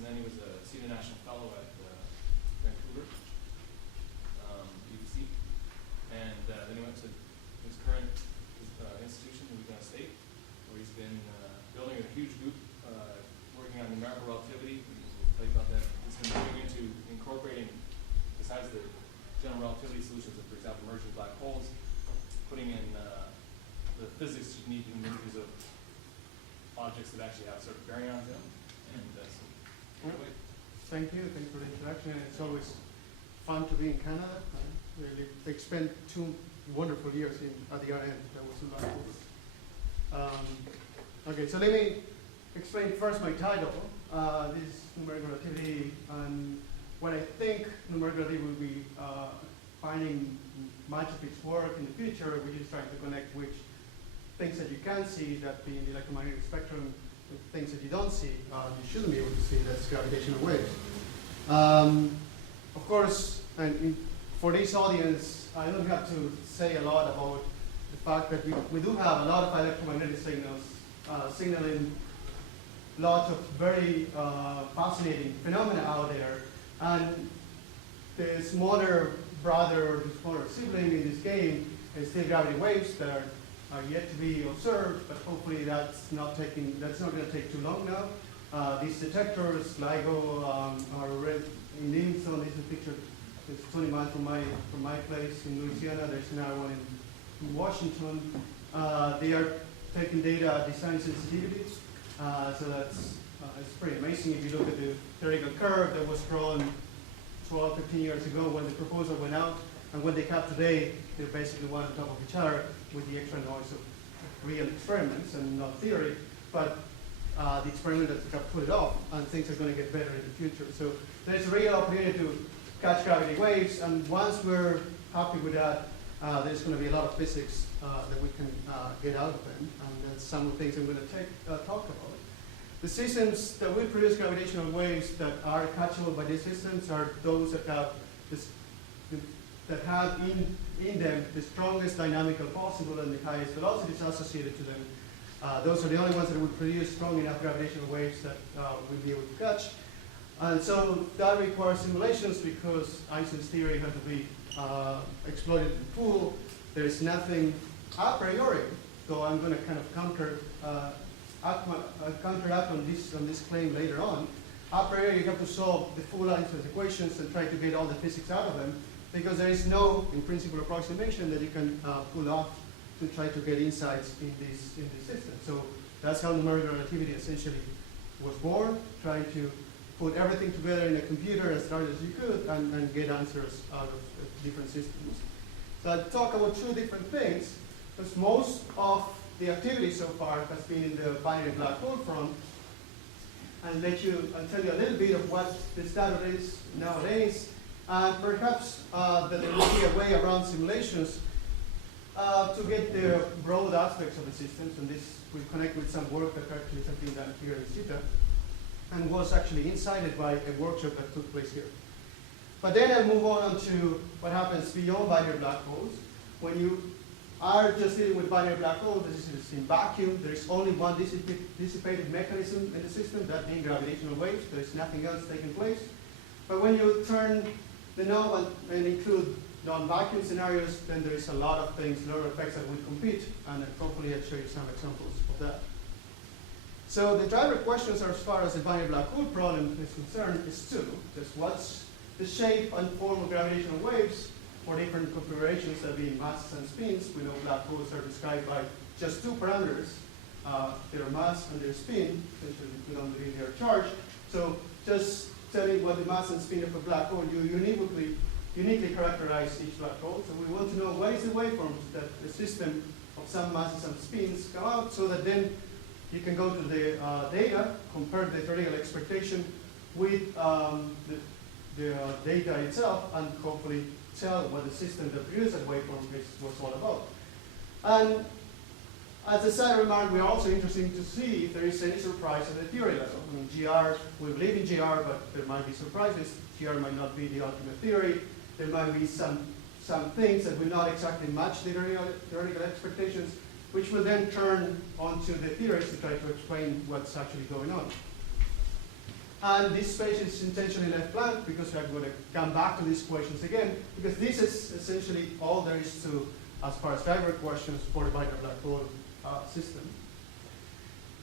and then he was a CITA National Fellow at Vancouver, UBC. And then he went to his current institution, Louisiana State, where he's been building a huge group working on numerical relativity. We'll tell you about that. He's been moving into incorporating, besides the general relativity solutions of, for example, emerging black holes, putting in the physics you need in images of objects that actually have sort of baryons in them. And anyway. Thank you. Thanks for the introduction. It's always fun to be in Canada. Really, they spent 2 wonderful years at the other end. That was a lot of okay, so let me explain first my title. This is Numerical Relativity, and what I think numerical relativity will be finding much of its work in the future, which is trying to connect which things that you can see, that being the electromagnetic spectrum, with things that you don't see, you shouldn't be able to see, that's gravitational waves. Of course, and for this audience, I don't have to say a lot about the fact that we do have a lot of electromagnetic signals signaling lots of very fascinating phenomena out there. And the smaller brother, or the smaller sibling in this game is still gravity waves that are yet to be observed, but hopefully that's not going to take too long now. These detectors, LIGO, are already in Livingston. This is a picture. It's 20 miles from my place in Louisiana. There's another one in Washington. They are taking data at design sensitivities. So that's it's pretty amazing if you look at the theoretical curve that was drawn 12, 15 years ago when the proposal went out, and what they have today, they're basically one on top of each other with the extra noise of real experiments and not theory, but the experiment that have put it off, and things are going to get better in the future. So there's a real opportunity to catch gravity waves, and once we're happy with that, there's going to be a lot of physics that we can get out of them, and that's some of the things I'm going to talk about. The systems that will produce gravitational waves that are catchable by these systems are those that have in them the strongest dynamical possible and the highest velocities associated to them. Those are the only ones that will produce strong enough gravitational waves that we'll be able to catch. And so that requires simulations because Einstein's theory had to be exploited in the pool. There is nothing a priori, though I'm going to kind of counteract on this claim later on. A priori, you have to solve the full Einstein's equations and try to get all the physics out of them, because there is no in-principle approximation that you can pull off to try to get insights in this system. So that's how numerical relativity essentially was born, trying to put everything together in a computer as hard as you could and get answers out of different systems. So I'll talk about 2 different things, because most of the activity so far has been in the binary black hole front, and I'll tell you a little bit of what the standard is nowadays, and perhaps that there will be a way around simulations to get the broad aspects of the systems, and this will connect with some work that actually has been done here in CITA, and was actually incited by a workshop that took place here. But then I'll move on to what happens beyond binary black holes. When you are just dealing with binary black holes, this is in vacuum. There is only one dissipated mechanism in the system, that being gravitational waves. There is nothing else taking place. But when you turn the knob and include non-vacuum scenarios, then there is a lot of things, a lot of effects that will compete, and hopefully I'll show you some examples of that. So the driver questions, as far as the binary black hole problem is concerned, is 2. Just what's the shape and form of gravitational waves for different configurations, that being masses and spins. We know black holes are described by just 2 parameters, their mass and their spin, essentially we don't believe their charge. So just telling what the mass and spin of a black hole, you uniquely characterize each black hole. So we want to know what is the waveforms that the system of some masses and spins come out, so that then you can go to the data, compare the theoretical expectation with the data itself, and hopefully tell what the system that produced that waveform was all about. And as a side remark, we're also interested to see if there is any surprise at the theory level. I mean, GR, we believe in GR, but there might be surprises. GR might not be the ultimate theory. There might be some things that will not exactly match the theoretical expectations, which will then turn onto the theories to try to explain what's actually going on. And this space is intentionally left blank because I'm going to come back to these questions again, because this is essentially all there is to, as far as direct questions for the binary black hole system.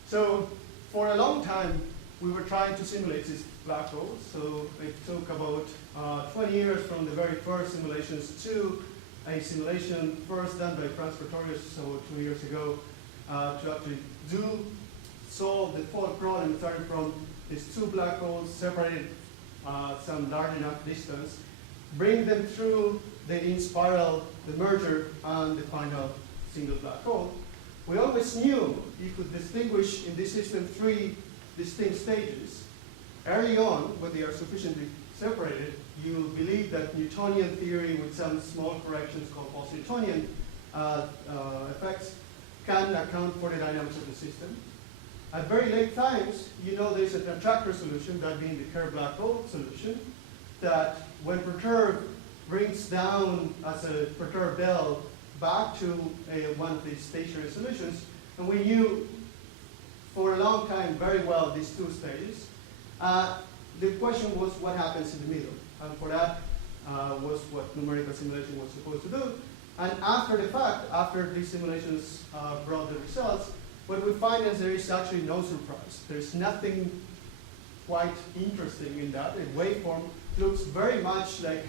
So for a long time, we were trying to simulate this black hole. So it took about 20 years from the very first simulations to a simulation first done by Franz Pretorius, so 2 years ago, to actually solve the full problem starting from these two black holes separated some large enough distance, bring them through the in-spiral, the merger, and the final single black hole. We always knew you could distinguish in this system 3 distinct stages. Early on, when they are sufficiently separated, you believe that Newtonian theory with some small corrections called post-Newtonian effects can account for the dynamics of the system. At very late times, you know there's a contractor solution, that being the Kerr black hole solution, that when perturbed brings down as a perturbed bell back to one of these stationary solutions. And we knew for a long time very well these two stages. The question was what happens in the middle. And for that was what numerical simulation was supposed to do. And after the fact, after these simulations brought the results, what we find is there is actually no surprise. There's nothing quite interesting in that. The waveform looks very much like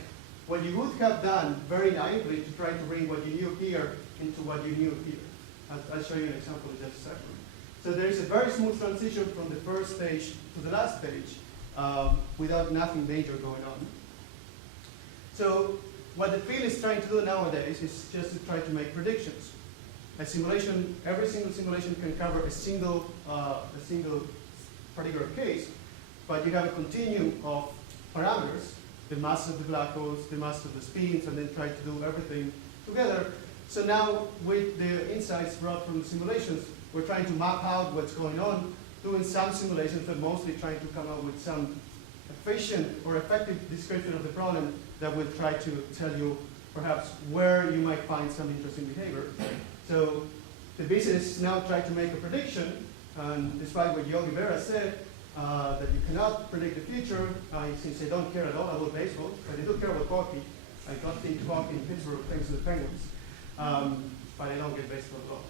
what you would have done very naively to try to bring what you knew here into what you knew here. I'll show you an example in just a second. So there is a very smooth transition from the first stage to the last stage without nothing major going on. So what the field is trying to do nowadays is just to try to make predictions. A simulation, every single simulation can cover a single particular case, but you have a continuum of parameters, the mass of the black holes, the mass of the spins, and then try to do everything together. So now with the insights brought from the simulations, we're trying to map out what's going on, doing some simulations, but mostly trying to come up with some efficient or effective description of the problem that will try to tell you perhaps where you might find some interesting behavior. So the business is now trying to make a prediction, and despite what Yogi Berra said, that you cannot predict the future, since they don't care at all about baseball, but they do care about hockey. I got into hockey in Pittsburgh thanks to the Penguins, but I don't get baseball at all.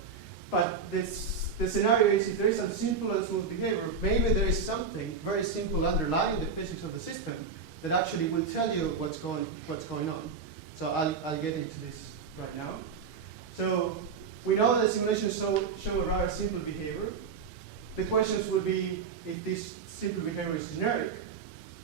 But the scenario is if there is some simple and smooth behavior, maybe there is something very simple underlying the physics of the system that actually will tell you what's going on. So I'll get into this right now. So we know that simulations show a rather simple behavior. The questions would be if this simple behavior is generic,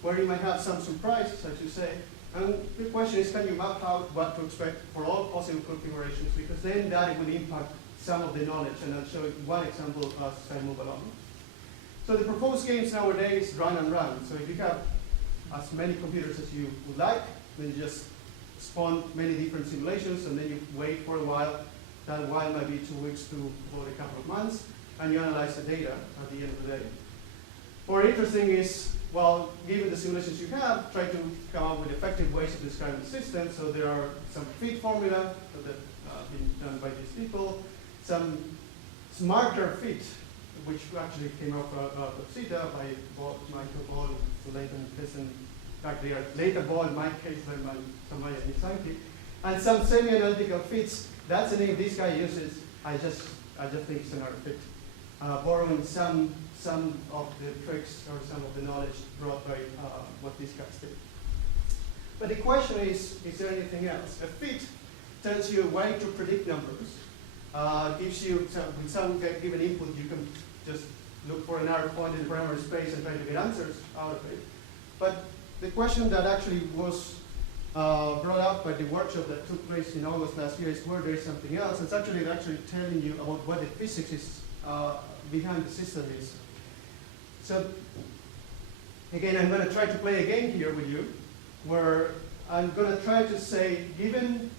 where you might have some surprises, as you say. And the question is, can you map out what to expect for all possible configurations? Because then that will impact some of the knowledge, and I'll show you one example as I move along. So the proposed games nowadays run and run. So if you have as many computers as you would like, then you just spawn many different simulations, and then you wait for a while. That while might be 2 weeks to about a couple of months, and you analyze the data at the end of the day. More interesting is, well, given the simulations you have, try to come up with effective ways of describing the system. So there are some fit formula that have been done by these people, some smarter fit, which actually came out of CITA by Michael Ball, Leighton Pearson. Actually, Leighton Ball in my case, than Samaya Nisanki, and some semi-analytical fits. That's the name this guy uses. I just think it's another fit, borrowing some of the tricks or some of the knowledge brought by what these guys did. But the question is there anything else? A fit tells you a way to predict numbers. Gives you with some given input, you can just look for another point in the parameter space and try to get answers out of it. But the question that actually was brought up by the workshop that took place in August last year is where there is something else. It's actually telling you about what the physics is behind the system is. So again, I'm going to try to play a game here with you, where I'm going to try to say, given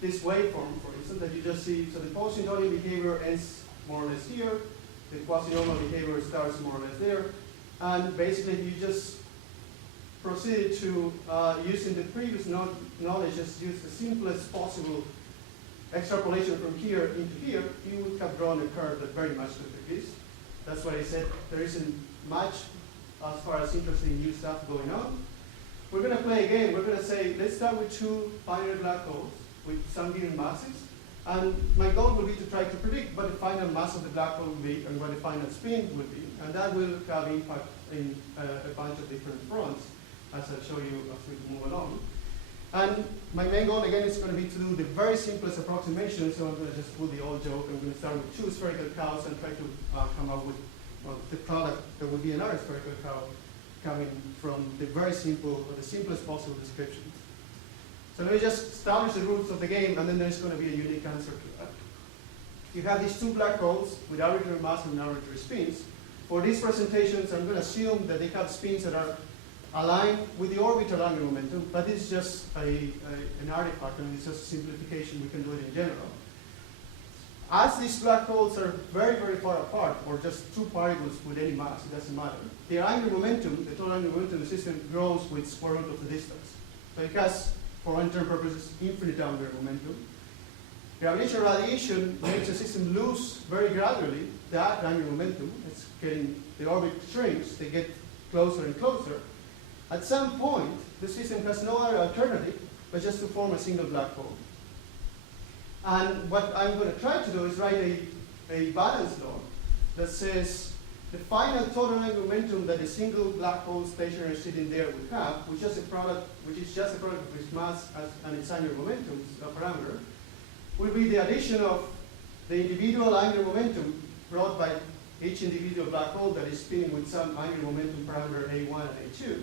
this waveform, for instance, that you just see, so the post-Newtonian behavior ends more or less here, the quasi-normal behavior starts more or less there, and basically you just proceeded to, using the previous knowledge, just use the simplest possible extrapolation from here into here, you would have drawn a curve that very much looked like this. That's why I said there isn't much as far as interesting new stuff going on. We're going to play a game. We're going to say, let's start with two binary black holes with some given masses. And my goal will be to try to predict what the final mass of the black hole will be and what the final spin will be. And that will have impact in a bunch of different fronts, as I'll show you as we move along. And my main goal, again, is going to be to do the very simplest approximation. So I'm going to just put the old joke. I'm going to start with two spherical cows and try to come up with the product that would be another spherical cow coming from the very simple, or the simplest possible description. So let me just establish the rules of the game, and then there's going to be a unique answer to that. You have these two black holes with arbitrary mass and arbitrary spins. For these presentations, I'm going to assume that they have spins that are aligned with the orbital angular momentum, but this is just an artifact, and it's just a simplification. We can do it in general. As these black holes are very, very far apart, or just two particles with any mass, it doesn't matter, the angular momentum, the total angular momentum of the system grows with square root of the distance. So it has, for all intern purposes, infinite angular momentum. Gravitational radiation makes the system lose very gradually that angular momentum. It's getting, the orbit shrinks, they get closer and closer. At some point, the system has no other alternative but just to form a single black hole. And what I'm going to try to do is write a balance law that says the final total angular momentum that a single black hole stationary sitting there would have, which is just a product of its mass and its angular momentum parameter, will be the addition of the individual angular momentum brought by each individual black hole that is spinning with some angular momentum parameter A1 and A2,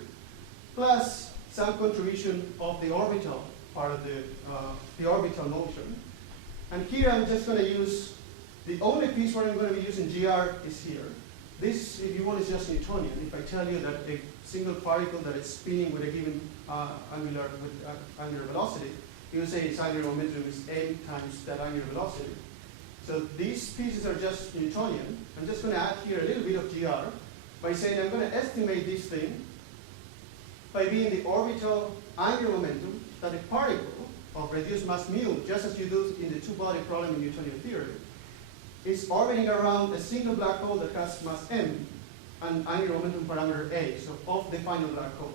plus some contribution of the orbital part of the orbital motion. And here I'm just going to use, the only piece where I'm going to be using GR is here. This, if you want, is just Newtonian. If I tell you that a single particle that is spinning with a given angular velocity, you would say its angular momentum is m times that angular velocity. So these pieces are just Newtonian. I'm just going to add here a little bit of GR by saying I'm going to estimate this thing by being the orbital angular momentum that a particle of reduced mass mu, just as you do in the two-body problem in Newtonian theory, is orbiting around a single black hole that has mass m and angular momentum parameter a, so of the final black hole.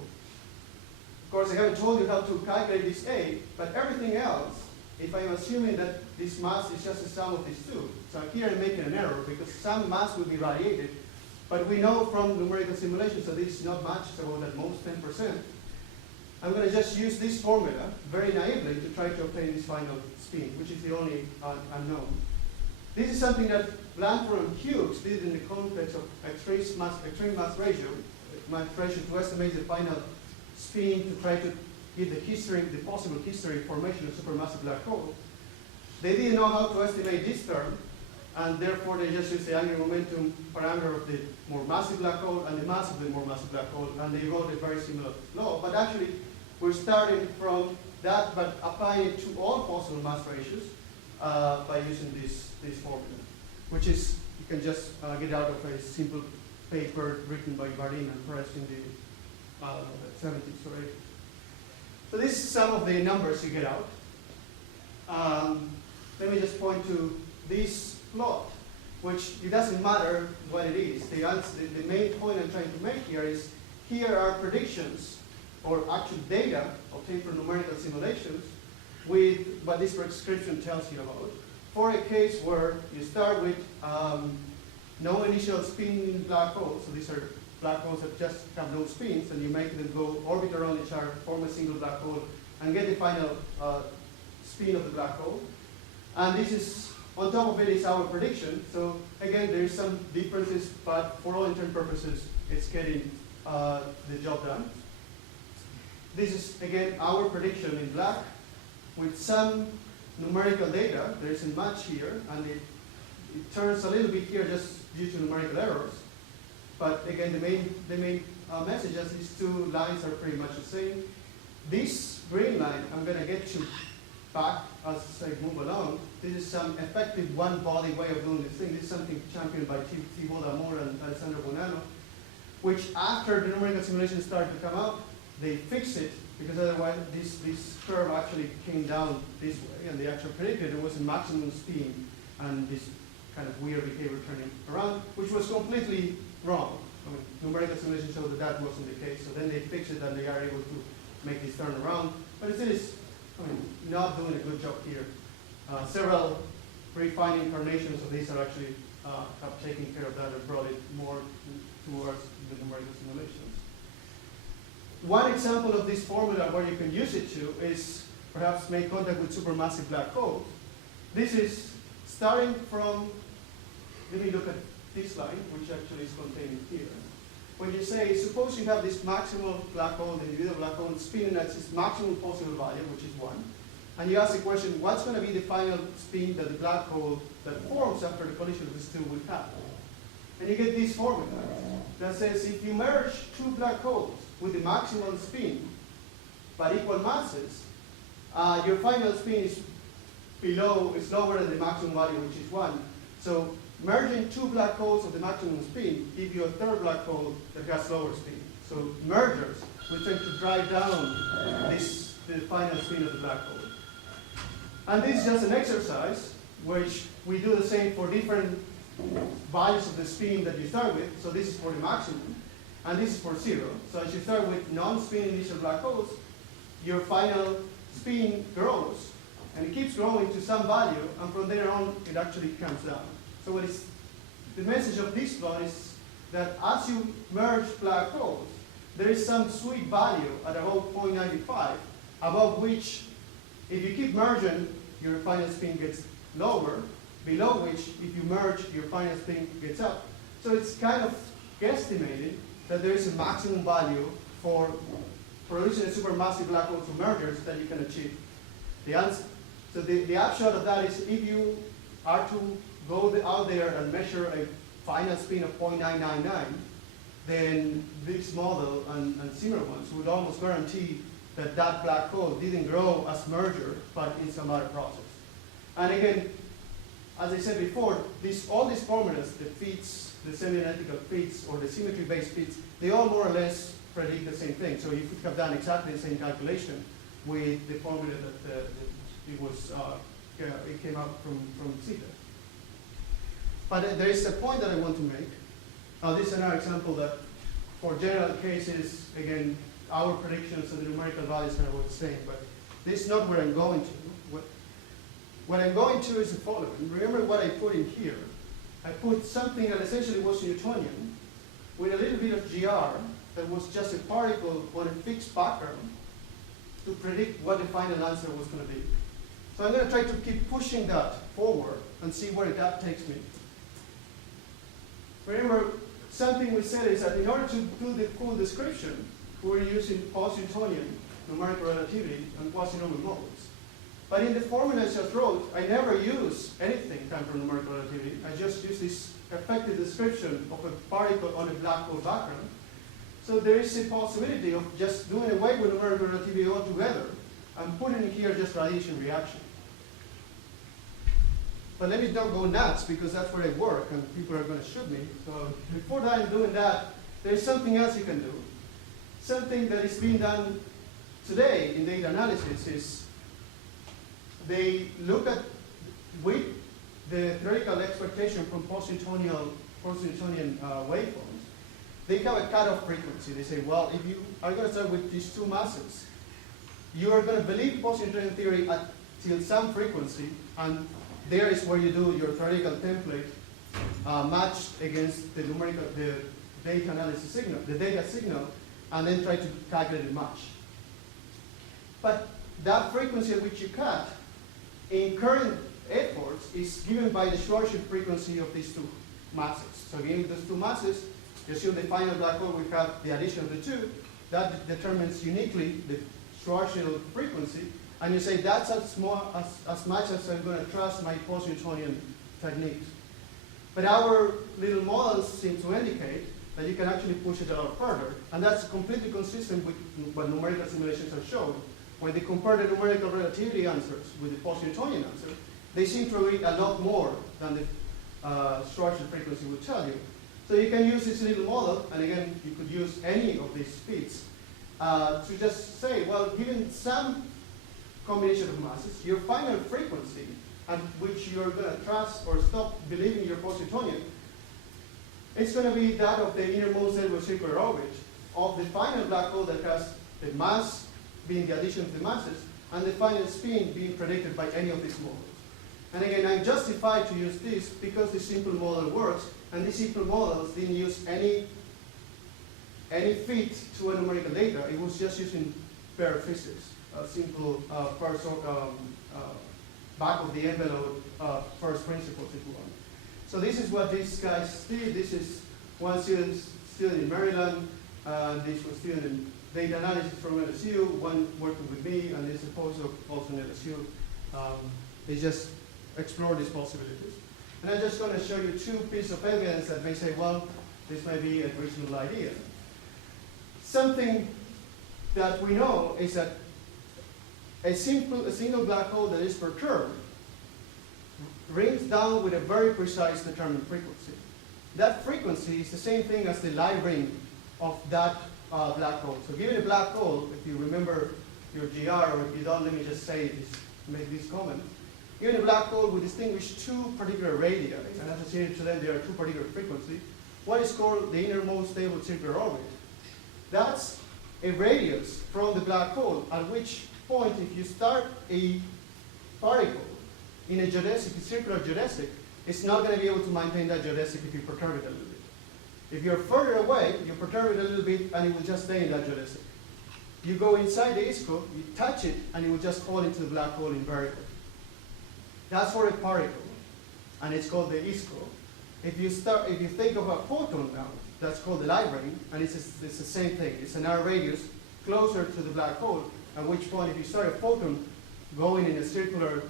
Of course, I haven't told you how to calculate this a, but everything else, if I'm assuming that this mass is just the sum of these two, so here I'm making an error because some mass will be radiated, but we know from numerical simulations that this is not much, it's about at most 10%. I'm going to just use this formula very naively to try to obtain this final spin, which is the only unknown. This is something that Blanford and Hughes did in the context of extreme mass ratio to estimate the final spin to try to give the possible history formation of supermassive black hole. They didn't know how to estimate this term, and therefore they just used the angular momentum parameter of the more massive black hole and the mass of the more massive black hole, and they wrote a very similar law. But actually, we're starting from that, but applying it to all possible mass ratios by using this formula, which is, you can just get out of a simple paper written by Barin and Perez in the 70s or 80s. So this is some of the numbers you get out. Let me just point to this plot, which it doesn't matter what it is. The main point I'm trying to make here is, here are predictions or actual data obtained from numerical simulations with what this prescription tells you about. For a case where you start with no initial spin black holes, so these are black holes that just have no spins, and you make them go orbit around each other, form a single black hole, and get the final spin of the black hole. And this is, on top of it is our prediction. So again, there's some differences, but for all intents and purposes, it's getting the job done. This is, again, our prediction in black with some numerical data. There isn't much here, and it turns a little bit here just due to numerical errors. But again, the main message is these two lines are pretty much the same. This green line, I'm going to get to back as I move along. This is some effective one-body way of doing this thing. This is something championed by Thibault D'Amour and Alessandro Bonanno, which after the numerical simulations started to come out, they fixed it, because otherwise this curve actually came down this way, and they actually predicted there was a maximum spin and this kind of weird behavior turning around, which was completely wrong. I mean, numerical simulation showed that that wasn't the case. So then they fixed it and they are able to make this turn around. But it still is, not doing a good job here. Several refined incarnations of these are actually have taken care of that and brought it more towards the numerical simulations. One example of this formula where you can use it to is perhaps make contact with supermassive black holes. This is starting from, let me look at this line, which actually is contained here. When you say, suppose you have this maximal black hole, the individual black hole spinning at its maximum possible value, which is 1, and you ask the question, what's going to be the final spin that the black hole that forms after the collision of these two will have? And you get this formula that says if you merge two black holes with the maximal spin but equal masses, your final spin is lower than the maximum value, which is 1. So merging two black holes of the maximum spin give you a third black hole that has lower spin. So mergers will tend to drive down the final spin of the black hole. And this is just an exercise which we do the same for different values of the spin that you start with. So this is for the maximum, and this is for 0. So as you start with non-spin initial black holes, your final spin grows, and it keeps growing to some value, and from there on, it actually comes down. So what is the message of this plot is that as you merge black holes, there is some sweet value at about 0.95, above which, if you keep merging, your final spin gets lower, below which, if you merge, your final spin gets up. So it's kind of guesstimated that there is a maximum value for producing a supermassive black hole through mergers that you can achieve. The answer. So the upshot of that is if you are to go out there and measure a final spin of 0.999, then this model and similar ones would almost guarantee that that black hole didn't grow as merger, but in some other process. And again, as I said before, all these formulas, the fits, the semi-analytical fits, or the symmetry-based fits, they all more or less predict the same thing. So you could have done exactly the same calculation with the formula that it came out from CITA. But there is a point that I want to make. This is another example that for general cases, again, our predictions of the numerical values are about the same, but this is not where I'm going to. What I'm going to is the following. Remember what I put in here. I put something that essentially was Newtonian with a little bit of GR that was just a particle on a fixed background to predict what the final answer was going to be. So I'm going to try to keep pushing that forward and see where that takes me. Remember, something we said is that in order to do the full description, we're using post-Newtonian numerical relativity and quasi-normal models. But in the formula I just wrote, I never use anything coming from numerical relativity. I just use this effective description of a particle on a black hole background. So there is a possibility of just doing away with numerical relativity altogether and putting in here just radiation reaction. But let me not go nuts, because that's where I work and people are going to shoot me. So before I'm doing that, there's something else you can do. Something that is being done today in data analysis is they look at with the theoretical expectation from post-Newtonian waveforms. They have a cutoff frequency. They say, well, if you are going to start with these two masses, you are going to believe post-Newtonian theory until some frequency, and there is where you do your theoretical template matched against the data analysis signal, the data signal, and then try to calculate it match. But that frequency at which you cut in current efforts is given by the Schwarzschild frequency of these two masses. So given those two masses, you assume the final black hole will have the addition of the two. That determines uniquely the Schwarzschild frequency. And you say that's as much as I'm going to trust my post-Newtonian techniques. But our little models seem to indicate that you can actually push it a lot further. And that's completely consistent with what numerical simulations have shown. When they compare the numerical relativity answers with the post-Newtonian answer, they seem to agree a lot more than the Schwarzschild frequency would tell you. So you can use this little model, and again, you could use any of these fits, to just say, well, given some combination of masses, your final frequency at which you're going to trust or stop believing your post-Newtonian it's going to be that of the innermost neighborhood circular orbit of the final black hole that has the mass being the addition of the masses, and the final spin being predicted by any of these models. And again, I'm justified to use this because the simple model works, and these simple models didn't use any fit to a numerical data. It was just using pure physics, a simple back of the envelope first principles, if you want. So this is what these guys did. This is one student in Maryland, this was student in data analysis from LSU, one working with me, and this is a postdoc also in LSU. They just explore these possibilities. And I'm just going to show you two pieces of evidence that may say, well, this may be a reasonable idea. Something that we know is that a single black hole that is perturbed rings down with a very precise determined frequency. That frequency is the same thing as the light ring of that black hole. So given a black hole, if you remember your GR, or if you don't, let me just say this, make this comment. Given a black hole, we distinguish two particular radii, and associated to them there are two particular frequencies. One is called the innermost stable circular orbit. That's a radius from the black hole, at which point, if you start a particle in a geodesic, a circular geodesic, it's not going to be able to maintain that geodesic if you perturb it a little bit. If you're further away, you perturb it a little bit, and it will just stay in that geodesic. You go inside the ISCO, you touch it, and it will just fall into the black hole invariably. That's for a particle, and it's called the ISCO. If you think of a photon now, that's called the light ring, and it's the same thing. It's an arc radius closer to the black hole, at which point if you start a photon going in a circular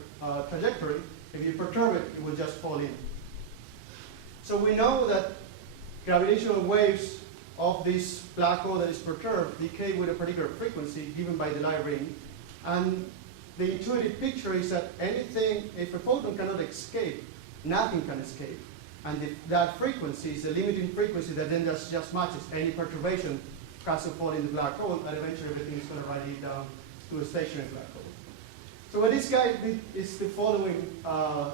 trajectory, if you perturb it, it will just fall in. So we know that gravitational waves of this black hole that is perturbed decay with a particular frequency given by the light ring. And the intuitive picture is that anything, if a photon cannot escape, nothing can escape. And that frequency is the limiting frequency that then just matches any perturbation has to fall in the black hole, and eventually everything is going to radiate down to a stationary black hole. So what this guy did is the following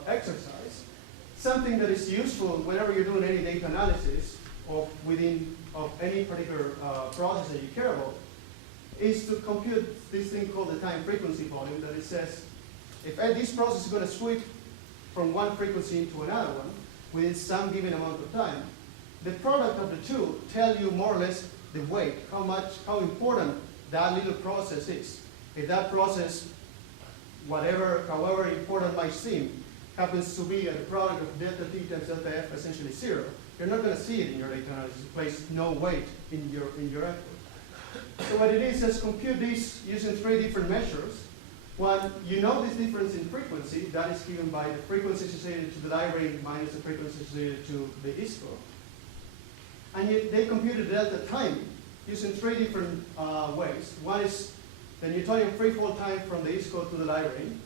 exercise. Something that is useful whenever you're doing any data analysis of any particular process that you care about, is to compute this thing called the time frequency volume, that it says, if this process is going to sweep from one frequency into another one within some given amount of time, the product of the two tell you more or less the weight, how important that little process is. If that process, however important might seem, happens to be a product of delta t times delta f essentially 0, you're not going to see it in your data analysis. It plays no weight in your output. So what it is compute these using three different measures. One, you know this difference in frequency, that is given by the frequency associated to the light ring minus the frequency associated to the ISCO. And they computed delta time using three different ways. One is the Newtonian free fall time from the ISCO to the light ring.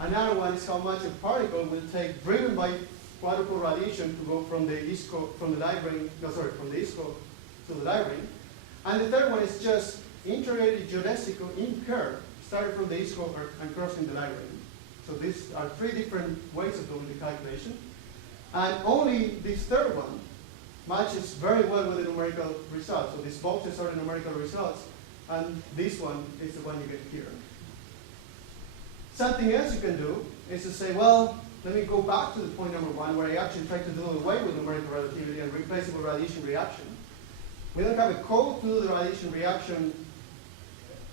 Another one is how much a particle will take driven by quadruple radiation to go from the ISCO, from the ISCO to the light ring. And the third one is just integrated geodesical in curve, starting from the ISCO and crossing the light ring. So these are three different ways of doing the calculation. And only this third one matches very well with the numerical results. So these boxes are the numerical results, and this one is the one you get here. Something else you can do is to say, well, let me go back to the point number one, where I actually try to do away with numerical relativity and replaceable radiation reaction. We don't have a code to do the radiation reaction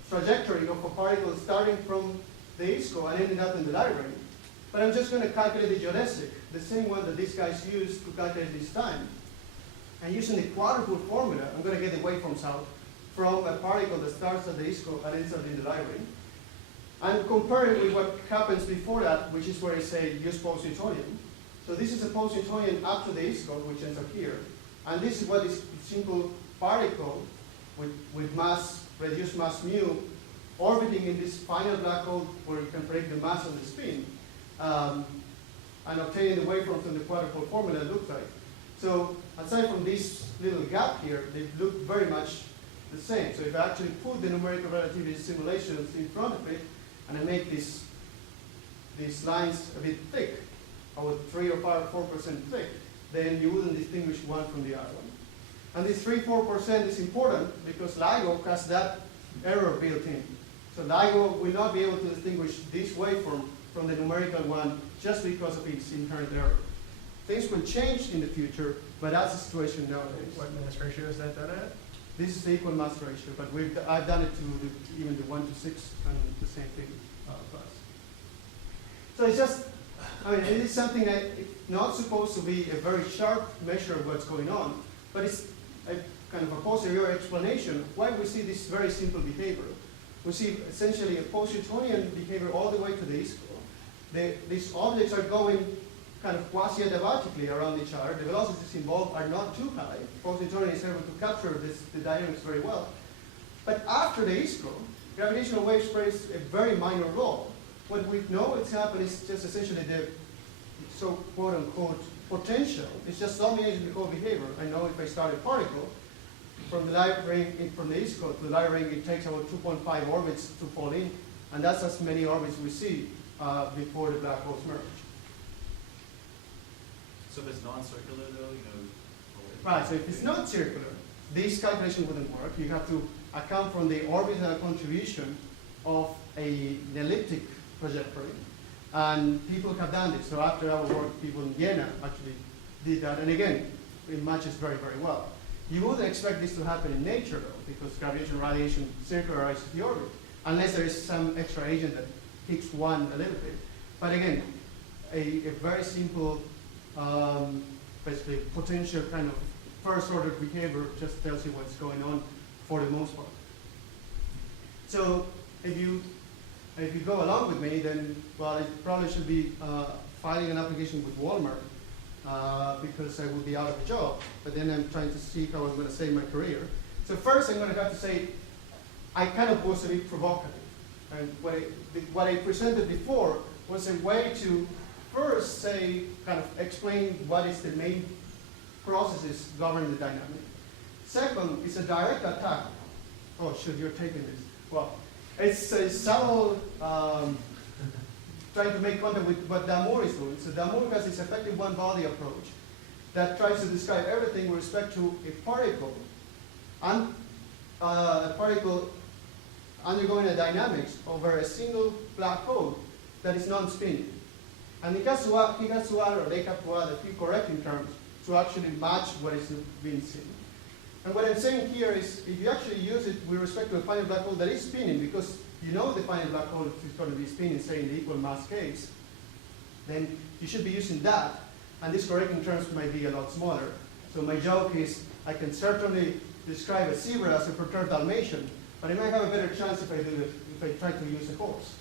trajectory of a particle starting from the ISCO and ending up in the light ring. But I'm just going to calculate the geodesic, the same one that these guys used to calculate this time. And using the quadruple formula, I'm going to get the waveforms out from a particle that starts at the ISCO and ends up in the light ring. And compare it with what happens before that, which is where I say use post-Newtonian. So this is a post-Newtonian up to the ISCO, which ends up here. And this is what is a simple particle with mass, reduced mass mu, orbiting in this final black hole where you can predict the mass and the spin, and obtaining the waveforms from the quadruple formula looks like. So aside from this little gap here, they look very much the same. So if I actually put the numerical relativity simulations in front of it, and I make these lines a bit thick, about 3 or 4% thick, then you wouldn't distinguish one from the other one. And this 3-4% is important because LIGO has that error built in. So LIGO will not be able to distinguish this waveform from the numerical one just because of its inherent error. Things will change in the future, but that's the situation nowadays. What mass ratio is that done at? This is the equal mass ratio, but I've done it to even the 1 to 6 and the same thing plus. So it's just, I mean, it is something that it's not supposed to be a very sharp measure of what's going on, but it's a kind of a posterior explanation of why we see this very simple behavior. We see essentially a post-Newtonian behavior all the way to the ISCO. These objects are going kind of quasi-adiabatically around each other. The velocities involved are not too high. Post-Newtonian is able to capture the dynamics very well. But after the ISCO, gravitational waves plays a very minor role. What we know it's happened is just essentially the so quote-unquote potential. It's just dominating the whole behavior. I know if I start a particle, from the light ring, from the ISCO to the light ring, it takes about 2.5 orbits to fall in, and that's as many orbits we see before the black holes merge. So if it's non-circular though, Right, so if it's not circular, this calculation wouldn't work. You have to account from the orbital contribution of an elliptic trajectory. And people have done this. So after our work, people in Jena actually did that. And again, it matches very, very well. You wouldn't expect this to happen in nature, though, because gravitational radiation circularizes the orbit, unless there is some extra agent that hits one a little bit. But again, a very simple, basically potential kind of first order behavior just tells you what's going on for the most part. So if you go along with me, then, well, it probably should be filing an application with Walmart because I will be out of a job. But then I'm trying to see how I'm going to save my career. So first I'm going to have to say, I kind of was a bit provocative. And what I presented before was a way to first say, kind of explain what is the main processes governing the dynamic. Second, it's a direct attack. Oh, shoot, you're taking this. Well, it's a subtle trying to make contact with what Damour is doing. So Damour has this effective one-body approach that tries to describe everything with respect to a particle undergoing a dynamics over a single black hole that is non-spinning. And he has to add, or they have to add a few correcting terms to actually match what is being seen. And what I'm saying here is, if you actually use it with respect to a finite black hole that is spinning, because you know the finite black hole is going to be spinning, say, in the equal mass case, then you should be using that, and these correcting terms might be a lot smaller. So my joke is, I can certainly describe a zebra as a perturbed Dalmatian, but I might have a better chance if I try to use a horse.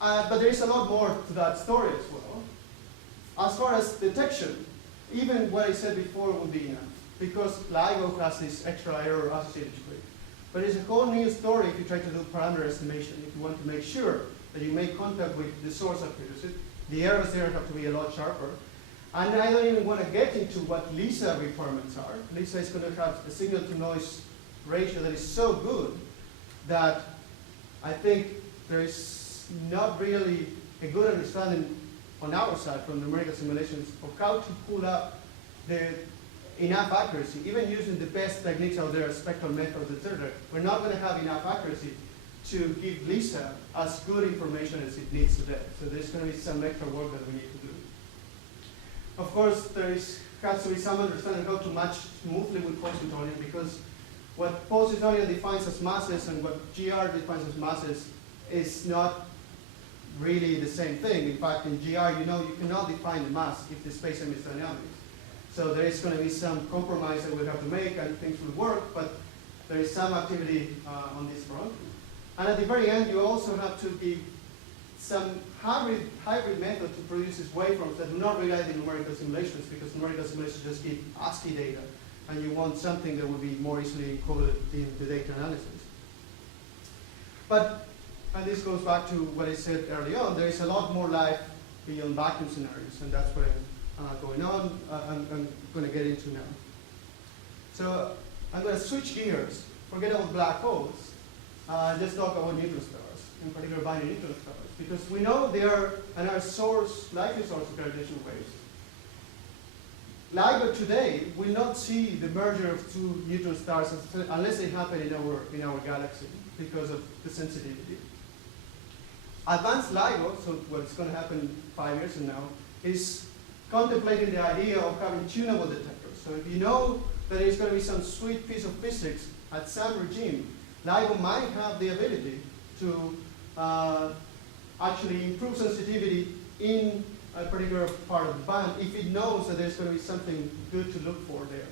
But there is a lot more to that story as well. As far as detection, even what I said before would be enough, because LIGO has this extra error associated with it. But it's a whole new story if you try to do parameter estimation, if you want to make sure that you make contact with the source of it. The errors there have to be a lot sharper. And I don't even want to get into what LISA requirements are. LISA is going to have a signal-to-noise ratio that is so good that I think there is not really a good understanding on our side from numerical simulations of how to pull up enough accuracy, even using the best techniques out there, spectral methods, etc. We're not going to have enough accuracy to give LISA as good information as it needs today. So there's going to be some extra work that we need to do. Of course, there has to be some understanding how to match smoothly with post-Newtonian, because what post-Newtonian defines as masses and what GR defines as masses is not really the same thing. In fact, in GR, you cannot define the mass if the space-time is dynamic. So there is going to be some compromise that we'll have to make, and things will work, but there is some activity on this front. And at the very end, you also have to give some hybrid method to produce these waveforms that do not rely on numerical simulations, because numerical simulations just give ASCII data, and you want something that will be more easily encoded in the data analysis. But, and this goes back to what I said early on, there is a lot more life beyond vacuum scenarios, and that's what I'm going to get into now. So I'm going to switch gears, forget about black holes, just talk about neutron stars, in particular binary neutron stars, because we know they are an likely source of gravitational waves. LIGO today will not see the merger of two neutron stars unless they happen in our galaxy because of the sensitivity. Advanced LIGO, so what's going to happen 5 years from now, is contemplating the idea of having tunable detectors. So if you know that there's going to be some sweet piece of physics at some regime, LIGO might have the ability to actually improve sensitivity in a particular part of the band if it knows that there's going to be something good to look for there.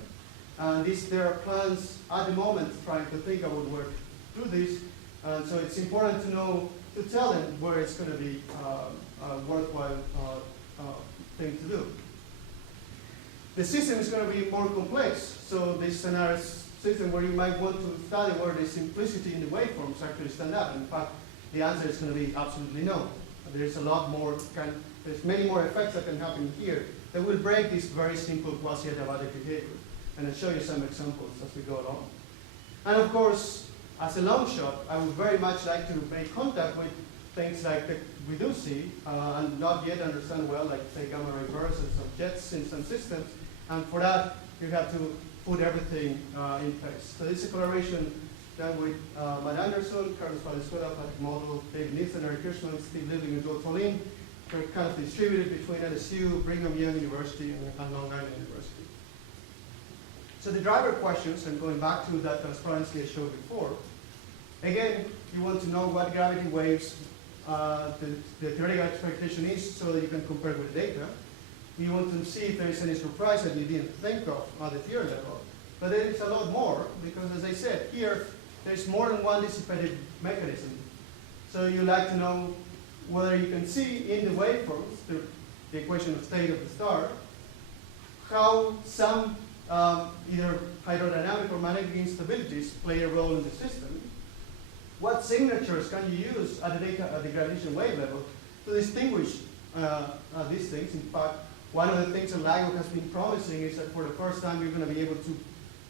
And there are plans at the moment trying to think about where to do this. So it's important to know, to tell them where it's going to be a worthwhile thing to do. The system is going to be more complex. So this scenario system where you might want to study where the simplicity in the waveforms actually stand up. In fact, the answer is going to be absolutely no. There's a lot more, there's many more effects that can happen here that will break this very simple quasi-adiabatic behavior. And I'll show you some examples as we go along. And of course, as a long shot, I would very much like to make contact with things like that we do see and not yet understand well, like say gamma ray bursts of jets in some systems. And for that, you have to put everything in place. So this is a collaboration done with Matt Anderson, Carlos Valenzuela, Patrick Model, David Nielsen, Eric Kirschman, Steve Living, and Joel Trolin. They're kind of distributed between LSU, Brigham Young University, and Long Island University. So the driver questions, and going back to that transparency I showed before, again, you want to know what gravity waves the theoretical expectation is so that you can compare with the data. You want to see if there is any surprise that you didn't think of at the theory level. But there is a lot more, because as I said, here, there's more than one dissipated mechanism. So you like to know whether you can see in the waveforms, the equation of state of the star, how some either hydrodynamic or magnetic instabilities play a role in the system. What signatures can you use at the gravitational wave level to distinguish these things? In fact, one of the things that LIGO has been promising is that for the first time you're going to be able to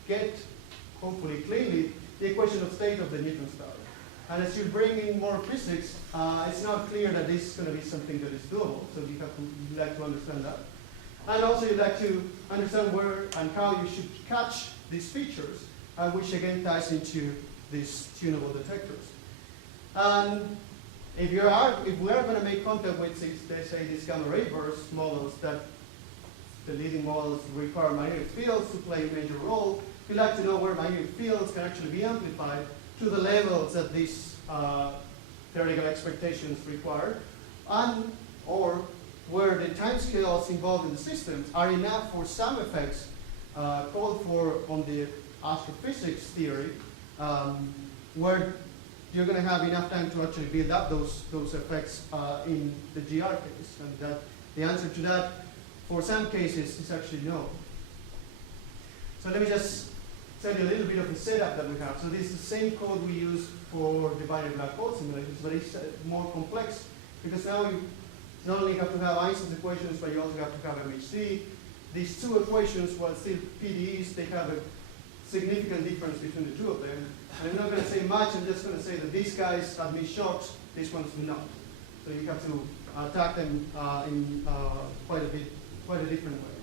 get, hopefully cleanly, the equation of state of the neutron star. And as you bring in more physics, it's not clear that this is going to be something that is doable. So you like to understand that. And also you'd like to understand where and how you should catch these features, which again ties into these tunable detectors. And if we are going to make contact with, say, these gamma ray burst models that the leading models require magnetic fields to play a major role, we'd like to know where magnetic fields can actually be amplified to the levels that these theoretical expectations require, and or where the timescales involved in the systems are enough for some effects called for on the astrophysics theory, where you're going to have enough time to actually build up those effects in the GR case. And that the answer to that, for some cases, is actually no. So let me just tell you a little bit of the setup that we have. So this is the same code we use for the binary black hole simulations, but it's more complex because now you not only have to have Einstein's equations, but you also have to have MHC. These two equations, while still PDEs, they have a significant difference between the two of them. And I'm not going to say much, I'm just going to say that these guys admit shocks, these ones do not. So you have to attack them in quite a different way.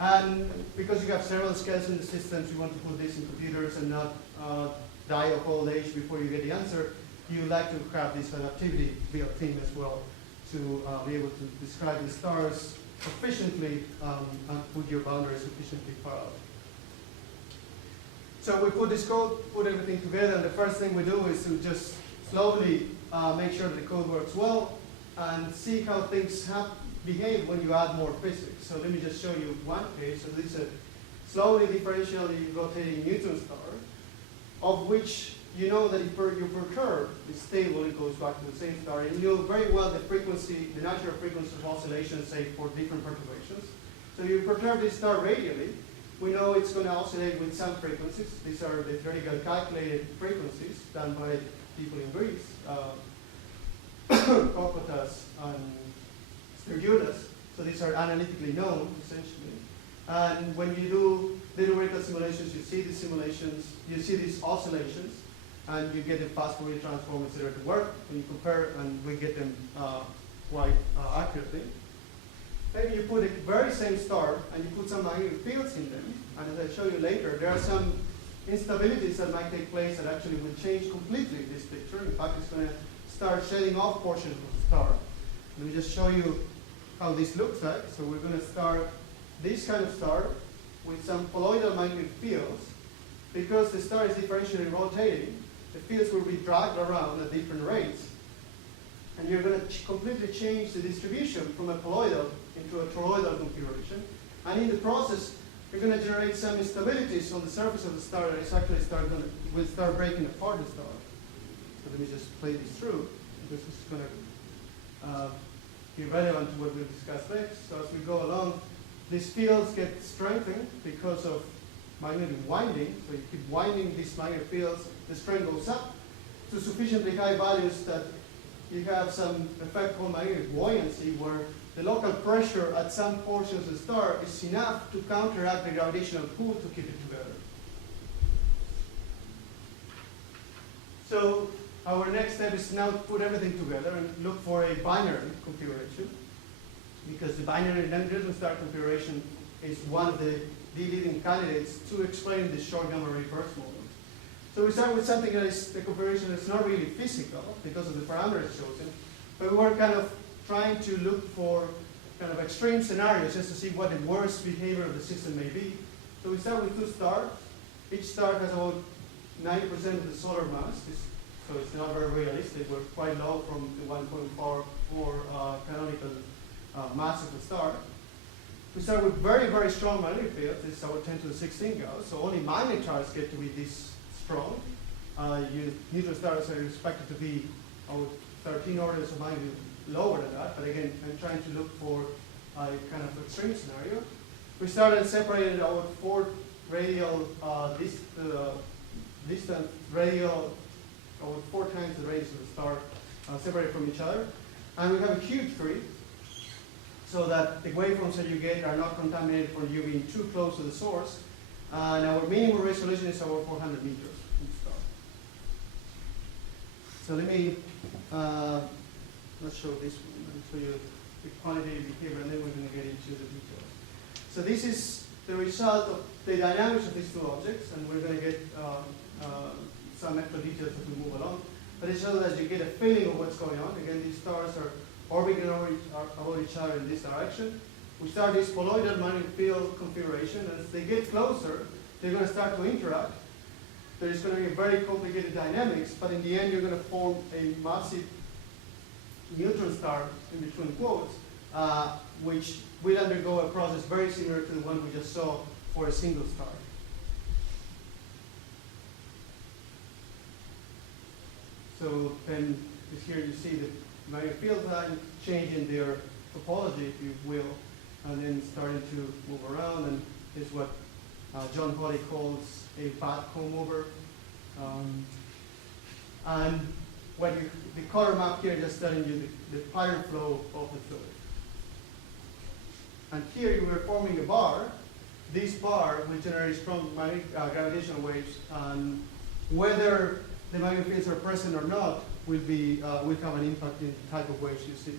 And because you have several scales in the systems, you want to put this in computers and not die of old age before you get the answer, you like to have this adaptivity built in as well to be able to describe the stars efficiently and put your boundaries sufficiently far out. So we put this code, put everything together, and the first thing we do is to just slowly make sure that the code works well and see how things behave when you add more physics. So let me just show you one case. So this is a slowly differentially rotating neutron star, of which you know that if you perturb the stable, it goes back to the same star. And you know very well the frequency, the natural frequency of oscillations, say, for different perturbations. So you perturb this star radially. We know it's going to oscillate with some frequencies. These are the theoretical calculated frequencies done by people in Greece, Kokotas and Sturgiunas. So these are analytically known, essentially. And when you do the numerical simulations, you see these simulations, you see these oscillations, and you get the fast Fourier transform, etc. to work. When you compare, and we get them quite accurately. maybe you put a very same star and you put some magnetic fields in them, and as I show you later, there are some instabilities that might take place that actually will change completely this picture. In fact, it's going to start shedding off portions of the star. Let me just show you how this looks like. So we're going to start this kind of star with some colloidal magnetic fields. Because the star is differentially rotating, the fields will be dragged around at different rates. And you're going to completely change the distribution from a colloidal into a toroidal configuration. And in the process, you're going to generate some instabilities on the surface of the star that is actually will start breaking apart the star. So let me just play this through. This is going to be relevant to what we'll discuss next. So as we go along, these fields get strengthened because of magnetic winding. So you keep winding these magnetic fields, the strength goes up to sufficiently high values that you have some effect called magnetic buoyancy, where the local pressure at some portions of the star is enough to counteract the gravitational pull to keep it together. So our next step is now to put everything together and look for a binary configuration, because the binary neutron star configuration is one of the leading candidates to explain the short gamma ray burst model. So we start with something that is the configuration that's not really physical because of the parameters chosen, but we were kind of trying to look for kind of extreme scenarios just to see what the worst behavior of the system may be. So we start with two stars. Each star has about 90% of the solar mass, so it's not very realistic. We're quite low from the 1.44 canonical mass of the star. We start with very, very strong magnetic fields. This is our 10 to the 16 Gauss, so only magnetars get to be this strong. Neutron stars are expected to be 13 orders of magnitude lower than that, but again, I'm trying to look for a kind of extreme scenario. We started separated our 4 radial distant radial, about 4 times the radius of the star, separated from each other, and we have a huge tree, so that the waveforms that you get are not contaminated from you being too close to the source, and our minimum resolution is about 400 meters in the star. So let me let's show this one and show you the quantitative behavior, and then we're going to get into the details. So this is the result of the dynamics of these two objects, and we're going to get some extra details as we move along. But it shows that you get a feeling of what's going on. Again, these stars are orbiting about each other in this direction. We start this colloidal magnetic field configuration, and as they get closer, they're going to start to interact. There's going to be a very complicated dynamics, but in the end, you're going to form a massive neutron star, in between quotes, which will undergo a process very similar to the one we just saw for a single star. So then here you see the magnetic field line changing their topology, if you will, and then starting to move around, and is what John Hawley calls a bad comb over. And what the color map here just telling you the pattern flow of the fluid. And here you were forming a bar. This bar will generate strong gravitational waves, and whether the magnetic fields are present or not will have an impact in the type of waves you see.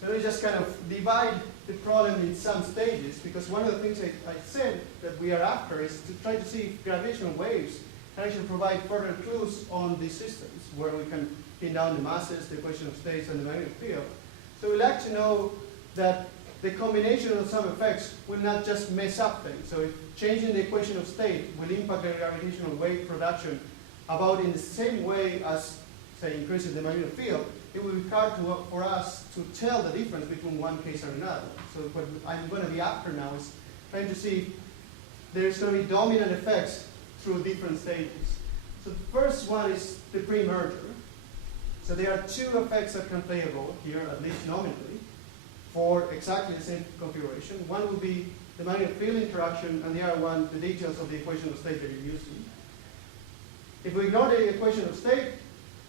So we just kind of divide the problem in some stages, because one of the things I said that we are after is to try to see if gravitational waves can actually provide further clues on these systems, where we can pin down the masses, the equation of states, and the magnetic field. So we'd like to know that the combination of some effects will not just mess up things. So if changing the equation of state will impact the gravitational wave production about in the same way as, say, increasing the magnetic field, it will be hard for us to tell the difference between one case and another. So what I'm going to be after now is trying to see if there's going to be dominant effects through different stages. So the first one is the pre-merger. So there are 2 effects that can play a role here, at least nominally, for exactly the same configuration. One will be the magnetic field interaction, and the other one, the details of the equation of state that you're using. If we ignore the equation of state,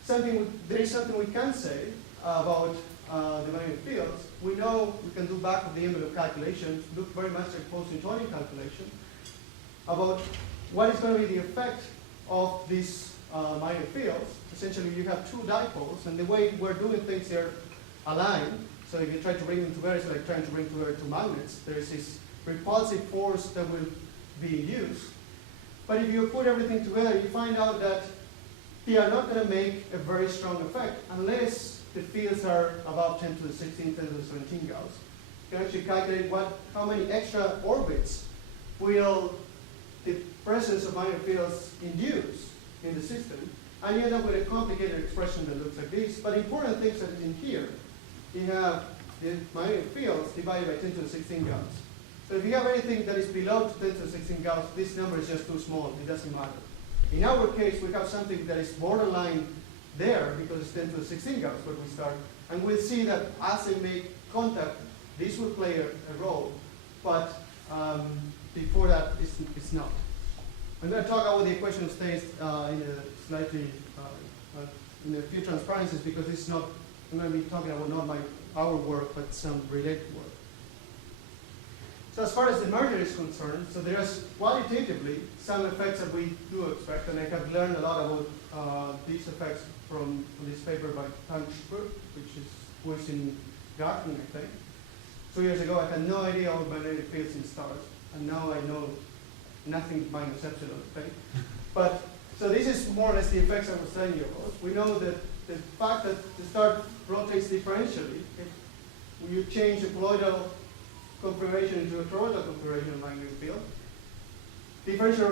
there is something we can say about the magnetic fields. We know we can do back of the envelope calculations, look very much like post-Newtonian calculation, about what is going to be the effect of these magnetic fields. Essentially, you have 2 dipoles, and the way we're doing things here aligned So if you try to bring them together, it's like trying to bring together two magnets. There's this repulsive force that will be induced. But if you put everything together, you find out that they are not going to make a very strong effect unless the fields are about 10 to the 16, 10 to the 17 Gauss. You can actually calculate how many extra orbits will the presence of magnetic fields induce in the system, and you end up with a complicated expression that looks like this. But important things are in here. You have the magnetic fields divided by 10 to the 16 Gauss. So if you have anything that is below 10 to the 16 Gauss, this number is just too small. It doesn't matter. In our case, we have something that is borderline there because it's 10 to the 16 Gauss where we start. And we'll see that as they make contact, this will play a role. But before that, it's not. I'm going to talk about the equation of states in a slightly, in a few transparencies because this is not, I'm going to be talking about not our work, but some related work. So as far as the merger is concerned, so there's qualitatively some effects that we do expect, and I have learned a lot about these effects from this paper by who is in Gartner, I think. 2 years ago, I had no idea about magnetic fields in stars, and now I know nothing minus epsilon, okay? But, so this is more or less the effects I was telling you about. We know that the fact that the star rotates differentially, if you change the colloidal configuration into a toroidal configuration of magnetic field, differential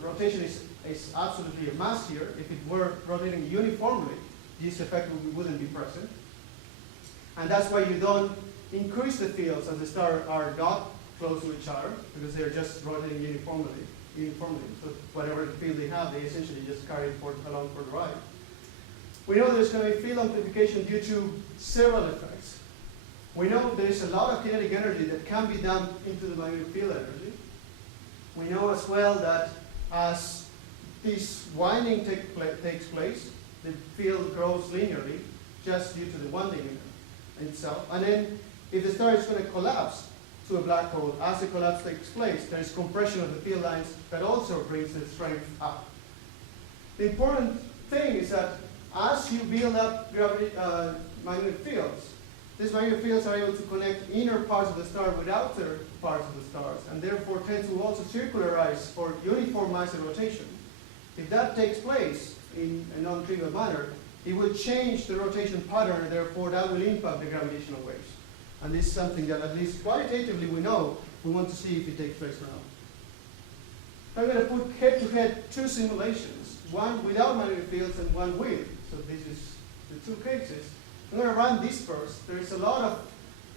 rotation is absolutely a must here. If it were rotating uniformly, this effect wouldn't be present. And that's why you don't increase the fields as the stars are not close to each other, because they're just rotating uniformly. So whatever field they have, they essentially just carry it along for the ride. We know there's going to be field amplification due to several effects. We know there is a lot of kinetic energy that can be dumped into the magnetic field energy. We know as well that as this winding takes place, the field grows linearly just due to the winding itself. And then if the star is going to collapse to a black hole, as the collapse takes place, there is compression of the field lines that also brings the strength up. The important thing is that as you build up magnetic fields, these magnetic fields are able to connect inner parts of the star with outer parts of the stars, and therefore tend to also circularize or uniformize the rotation. If that takes place in a non-trivial manner, it will change the rotation pattern, and therefore that will impact the gravitational waves. And this is something that at least qualitatively we know, we want to see if it takes place or not. I'm going to put head-to-head two simulations, one without magnetic fields and one with. So this is the two cases. I'm going to run this first. There is a lot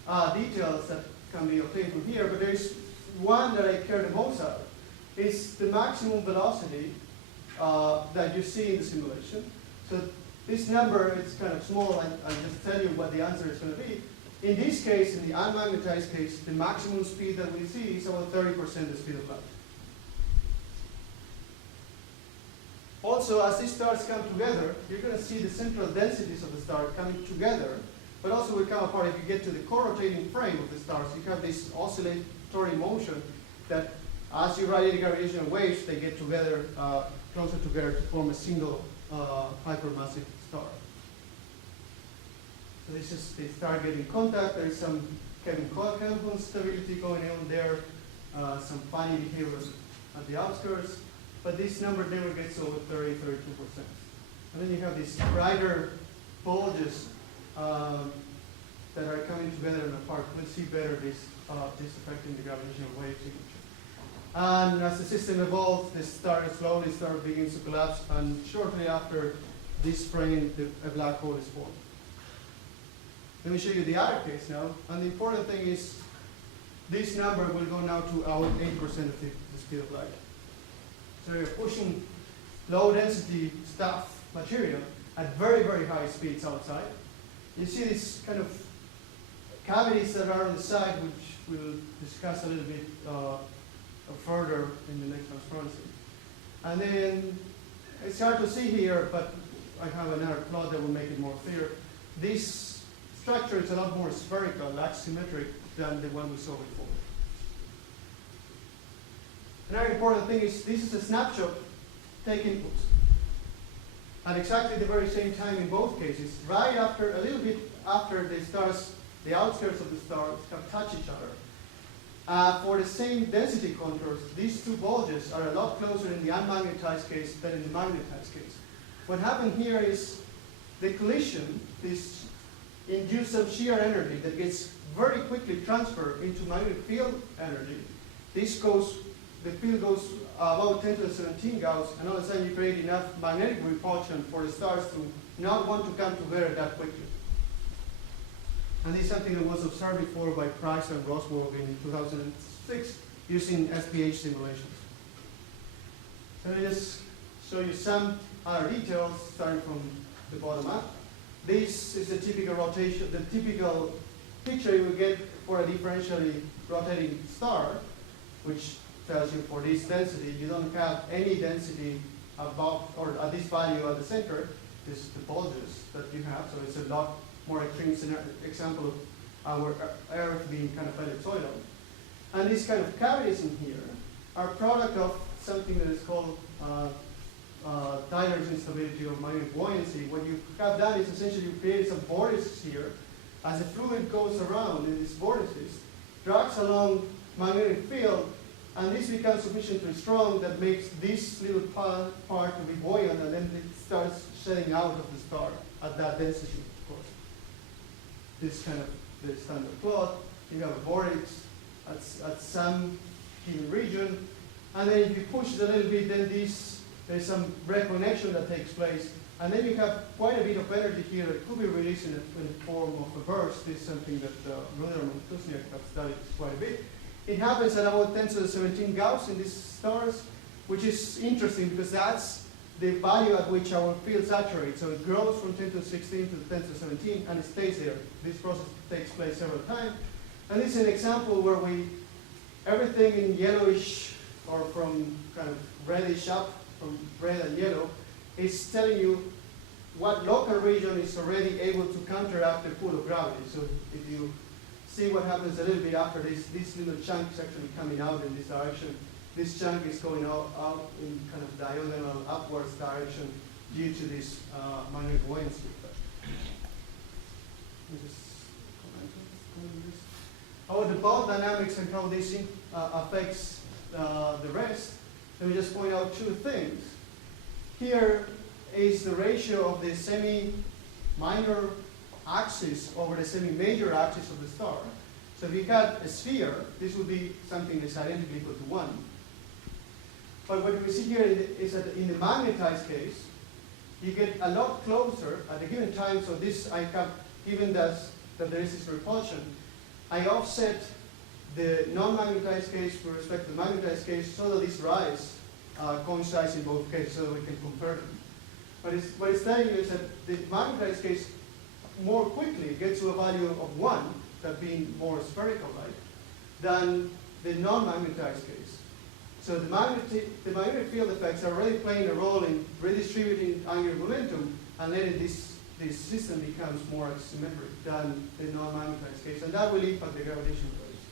of details that can be obtained from here, but there is one that I care the most about. It's the maximum velocity that you see in the simulation. So this number is kind of small, and I'll just tell you what the answer is going to be. In this case, in the unmagnetized case, the maximum speed that we see is about 30% the speed of light. Also, as these stars come together, you're going to see the central densities of the star coming together, but also will come apart if you get to the co-rotating frame of the stars. You have this oscillatory motion that as you radiate gravitational waves, they get together, closer together to form a single hypermassive star. So this is the star getting contact. There is some Kevin-Cohen stability going on there, some funny behavior at the outskirts. But this number never gets over 30, 32%. And then you have these brighter bulges that are coming together and apart. We'll see better this affecting the gravitational wave signature. And as the system evolves, the star slowly begins to collapse, and shortly after this frame, a black hole is formed. Let me show you the other case now. And the important thing is this number will go now to about 80% of the speed of light. So you're pushing low density stuff, material, at very, very high speeds outside. You see these kind of cavities that are on the side, which we'll discuss a little bit further in the next transparency. And then it's hard to see here, but I have another plot that will make it more clear. This structure is a lot more spherical, axisymmetric, than the one we saw before. Another important thing is this is a snapshot taken at exactly the very same time in both cases, right after, a little bit after the stars the outskirts of the star have touched each other. For the same density contours, these two bulges are a lot closer in the unmagnetized case than in the magnetized case. What happened here is the collision, this induced some shear energy that gets very quickly transferred into magnetic field energy. This goes, the field goes about 10 to the 17 Gauss, and all of a sudden you create enough magnetic repulsion for the stars to not want to come together that quickly. And this is something that was observed before by Price and Roswell in 2006 using SPH simulations. So let me just show you some other details starting from the bottom up. This is the typical rotation, the typical picture you will get for a differentially rotating star, which tells you for this density, you don't have any density above or at this value at the center. This is the bulges that you have, so it's a lot more extreme example of our Earth being kind of ellipsoidal. And these kind of cavities in here are product of something that is called Tyler's instability or magnetic buoyancy. What you have done is essentially you created some vortices here. As the fluid goes around in these vortices, drags along magnetic field, and this becomes sufficiently strong that makes this little part to be buoyant, and then it starts shedding out of the star at that density, of course. This kind of the standard plot. You have a vortex at some given region, and then if you push it a little bit, then there's some reconnection that takes place, and then you have quite a bit of energy here that could be released in the form of a burst. This is something that Ruder and Tusniak have studied quite a bit. It happens at about 10 to the 17 Gauss in these stars, which is interesting because that's the value at which our field saturates. So it grows from 10 to the 16 to the 10 to the 17, and it stays there. This process takes place several times. And this is an example where everything in yellowish or from kind of reddish up, from red and yellow, is telling you what local region is already able to counteract the pull of gravity. So if you see what happens a little bit after this little chunk is actually coming out in this direction. This chunk is going out in kind of diagonal upwards direction due to this magnetic buoyancy effect. Let me just comment on this. About the bulk dynamics and how this affects the rest, let me just point out two things. Here is the ratio of the semi-minor axis over the semi-major axis of the star. So if you had a sphere, this would be something that's identically equal to 1. But what we see here is that in the magnetized case, you get a lot closer at a given time. So this I have, given that there is this repulsion, I offset the non-magnetized case with respect to the magnetized case so that this rise coincides in both cases so that we can compare them. But what it's telling you is that the magnetized case more quickly gets to a value of 1, that being more spherical-like, than the non-magnetized case. So the magnetic field effects are already playing a role in redistributing angular momentum and letting this system becomes more symmetric than the non-magnetized case, and that will impact the gravitational waves.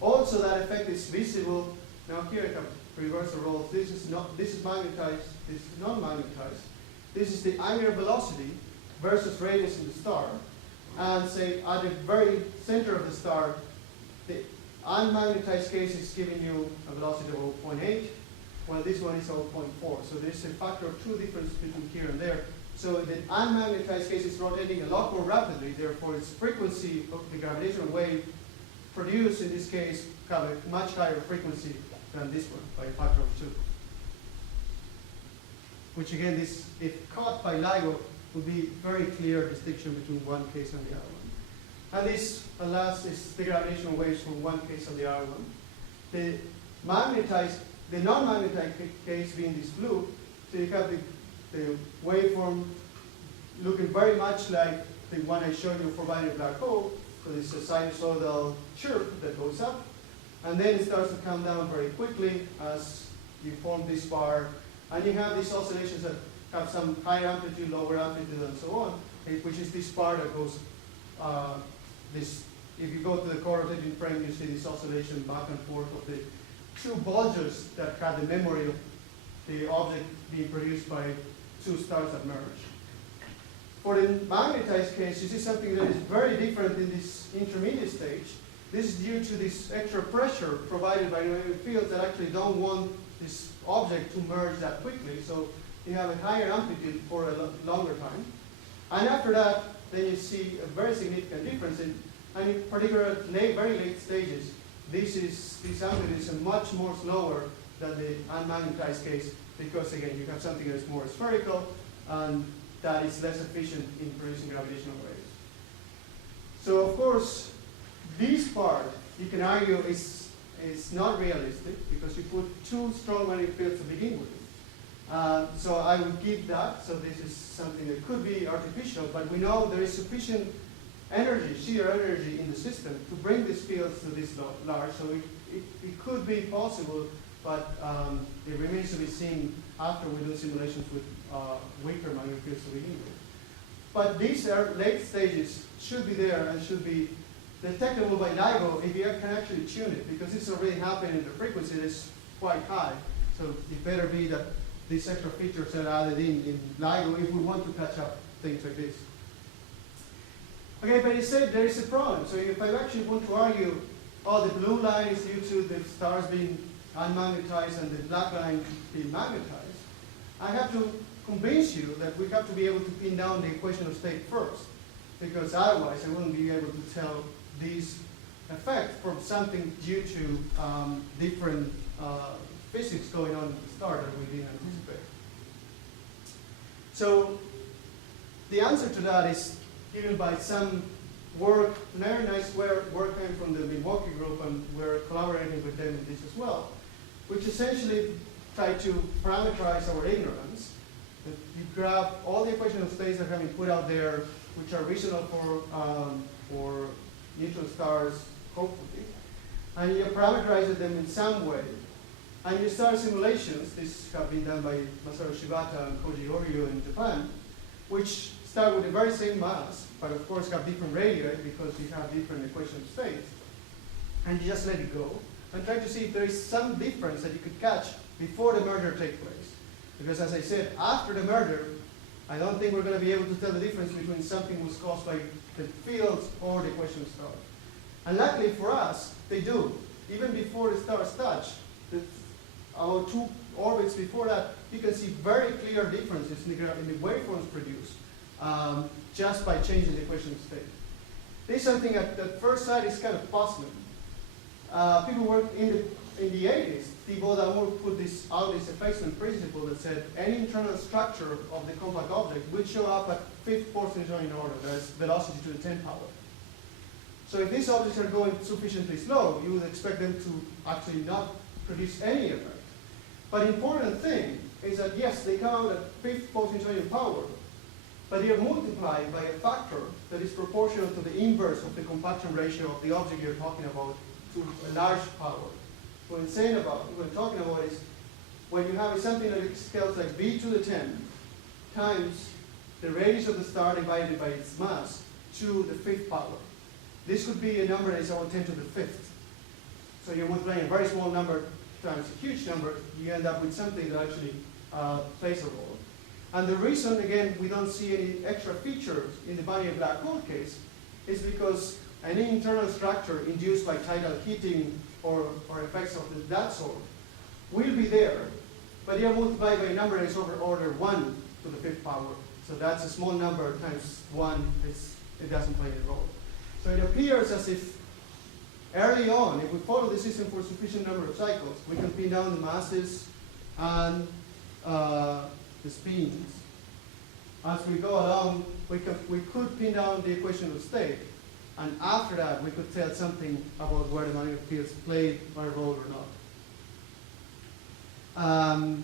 Also, that effect is visible. Now here I have reversal roles. This is magnetized. This is non-magnetized. This is the angular velocity versus radius in the star, and say at the very center of the star, the unmagnetized case is giving you a velocity of 0.8, while this one is 0.4. So there's a factor of 2 difference between here and there. So the unmagnetized case is rotating a lot more rapidly, therefore its frequency of the gravitational wave produced in this case have a much higher frequency than this one by a factor of 2. Which again, this, if caught by LIGO, would be very clear distinction between one case and the other one. And this, alas, is the gravitational waves from one case and the other one. The non-magnetized case being this blue, so you have the waveform looking very much like the one I showed you for binary black hole. So it's a sinusoidal chirp that goes up, and then it starts to come down very quickly as you form this bar, and you have these oscillations that have some higher amplitude, lower amplitude, and so on, which is this bar that goes, if you go to the co-rotating frame, you see this oscillation back and forth of the 2 bulges that have the memory of the object being produced by 2 stars that merge. For the magnetized case, you see something that is very different in this intermediate stage. This is due to this extra pressure provided by magnetic fields that actually don't want this object to merge that quickly. So you have a higher amplitude for a longer time. And after that, then you see a very significant difference. And in particular, very late stages, this amplitude is much more slower than the unmagnetized case because, again, you have something that is more spherical and that is less efficient in producing gravitational waves. So, of course, this part, you can argue, is not realistic because you put two strong magnetic fields to begin with. So I would give that. So this is something that could be artificial, but we know there is sufficient energy, shear energy in the system to bring these fields to this large. So it could be possible, but it remains to be seen after we do simulations with weaker magnetic fields to begin with. But these late stages should be there and should be detectable by LIGO if you can actually tune it, because it's already happening in the frequency that's quite high. So it better be that these extra features are added in LIGO if we want to catch up things like this. Okay, but it said there is a problem. So if I actually want to argue, oh, the blue line is due to the stars being unmagnetized and the black line being magnetized, I have to convince you that we have to be able to pin down the equation of state first, because otherwise I wouldn't be able to tell these effects from something due to different physics going on at the start that we didn't anticipate. So the answer to that is given by some work, very nice work came from the Milwaukee group, and we're collaborating with them in this as well, which essentially try to parameterize our ignorance. You grab all the equations of states that have been put out there, which are reasonable for neutron stars, hopefully, and you parameterize them in some way. And you start simulations. These have been done by Masaru Shibata and Koji Oryu in Japan, which start with the very same mass, but of course have different radii because you have different equation of states. And you just let it go and try to see if there is some difference that you could catch before the merger takes place. Because as I said, after the merger, I don't think we're going to be able to tell the difference between something was caused by the fields or the equation of stars. And luckily for us, they do. Even before the stars touch, our two orbits before that, you can see very clear differences in the waveforms produced just by changing the equation of state. This is something at first sight is kind of puzzling. People worked in the 80s. Steve Oda put this effacement principle that said any internal structure of the compact object would show up at 5th Poisson-Newtonian order, that is velocity to the 10th power. So if these objects are going sufficiently slow, you would expect them to actually not produce any effect. But the important thing is that yes, they come out at 5th Poisson-Newtonian power, but they are multiplied by a factor that is proportional to the inverse of the compaction ratio of the object you're talking about to a large power. What we're talking about is when you have something that scales like b to the 10 times the radius of the star divided by its mass to the 5th power. This could be a number that is about 10 to the 5th. So you're multiplying a very small number times a huge number, you end up with something that actually plays a role. And the reason, again, we don't see any extra features in the binary black hole case is because any internal structure induced by tidal heating or effects of that sort will be there, but they are multiplied by a number that is over order 1 to the 5th power. So that's a small number times 1, it doesn't play a role. So it appears as if early on, if we follow the system for a sufficient number of cycles, we can pin down the masses and the spins. As we go along, we could pin down the equation of state, and after that, we could tell something about where the magnetic fields play a role or not.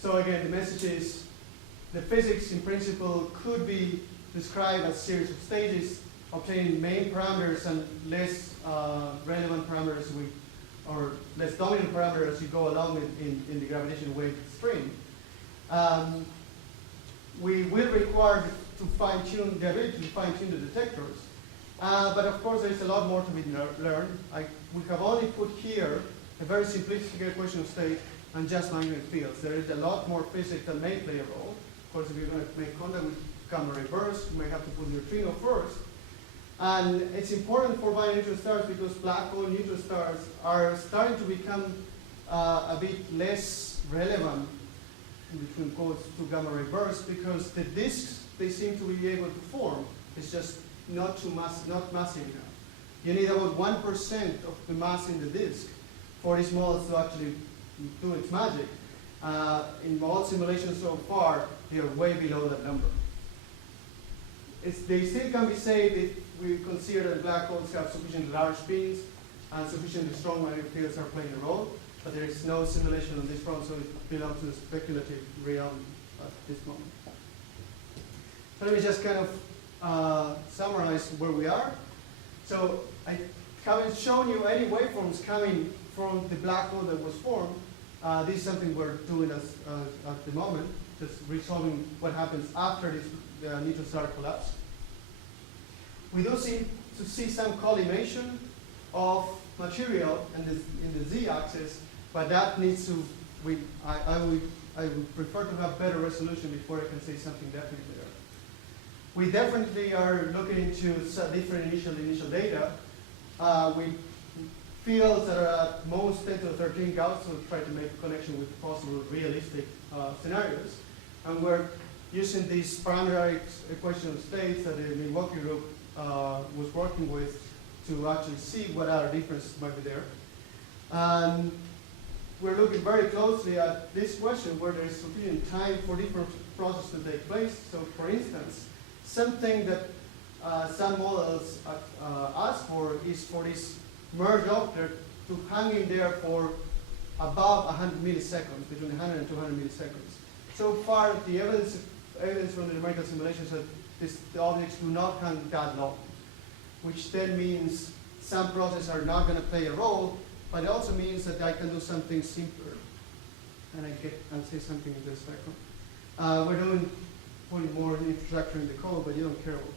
So again, the message is the physics in principle could be described as a series of stages, obtaining main parameters and less relevant parameters or less dominant parameters as you go along in the gravitational wave stream. We will require to fine-tune the ability to fine-tune the detectors. But of course, there is a lot more to be learned. We have only put here a very simplistic equation of state and just magnetic fields. There is a lot more physics that may play a role. Of course, if you're going to make contact with gamma ray bursts, you may have to put neutrino first. And it's important for binary neutron stars because black hole neutron stars are starting to become a bit less relevant, between quotes, to gamma ray bursts because the disks they seem to be able to form is just not massive enough. You need about 1% of the mass in the disk for these models to actually do its magic. In all simulations so far, they are way below that number. They still can be saved if we consider that black holes have sufficiently large spins and sufficiently strong magnetic fields are playing a role, but there is no simulation on this front, so it belongs to the speculative realm at this moment. So let me just kind of summarize where we are. So I haven't shown you any waveforms coming from the black hole that was formed. This is something we're doing at the moment, just resolving what happens after this neutron star collapse. We do seem to see some collimation of material in the z-axis, but that needs to. I would prefer to have better resolution before I can say something definitely there. We definitely are looking into different initial data. We fields that are at most 10 to the 13 Gauss, so try to make a connection with possible realistic scenarios. And we're using these parametric equation of states that the Milwaukee group was working with to actually see what other differences might be there. And we're looking very closely at this question where there is sufficient time for different processes to take place. So for instance, something that some models ask for is for this merged object to hang in there for above 100 milliseconds, between 100 and 200 milliseconds. So far, the evidence from the numerical simulations that the objects do not hang that long, which then means some processes are not going to play a role, but it also means that I can do something simpler. And I'll say something in just a second. We're putting more infrastructure in the code, but you don't care about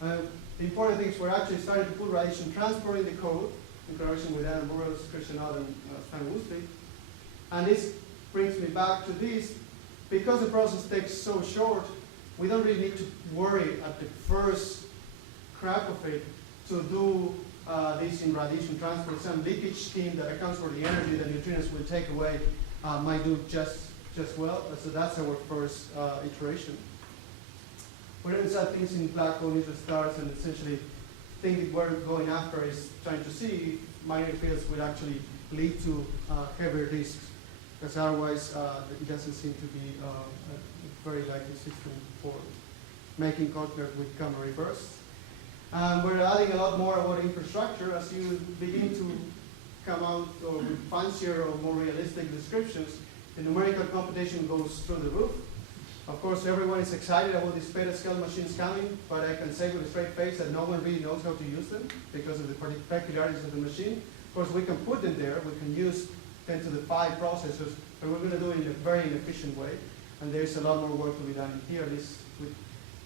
that. The important thing is we're actually starting to put radiation transport in the code in collaboration with Adam Burrows, Christian Odd, and Stan Woosley. And this brings me back to this. Because the process takes so short, we don't really need to worry at the first crack of it to do this in radiation transport. Some leakage scheme that accounts for the energy that neutrinos will take away might do just well. So that's our first iteration. We're doing some things in black hole neutron stars, and essentially the thing that we're going after is trying to see if magnetic fields would actually lead to heavier disks, because otherwise it doesn't seem to be a very likely system for making contact with gamma ray bursts. We're adding a lot more about infrastructure as you begin to come out with fancier or more realistic descriptions. The numerical computation goes through the roof. Of course, everyone is excited about these petascale machines coming, but I can say with a straight face that no one really knows how to use them because of the peculiarities of the machine. Of course, we can put them there. We can use 10 to the 5 processors, but we're going to do it in a very inefficient way. And there's a lot more work to be done here.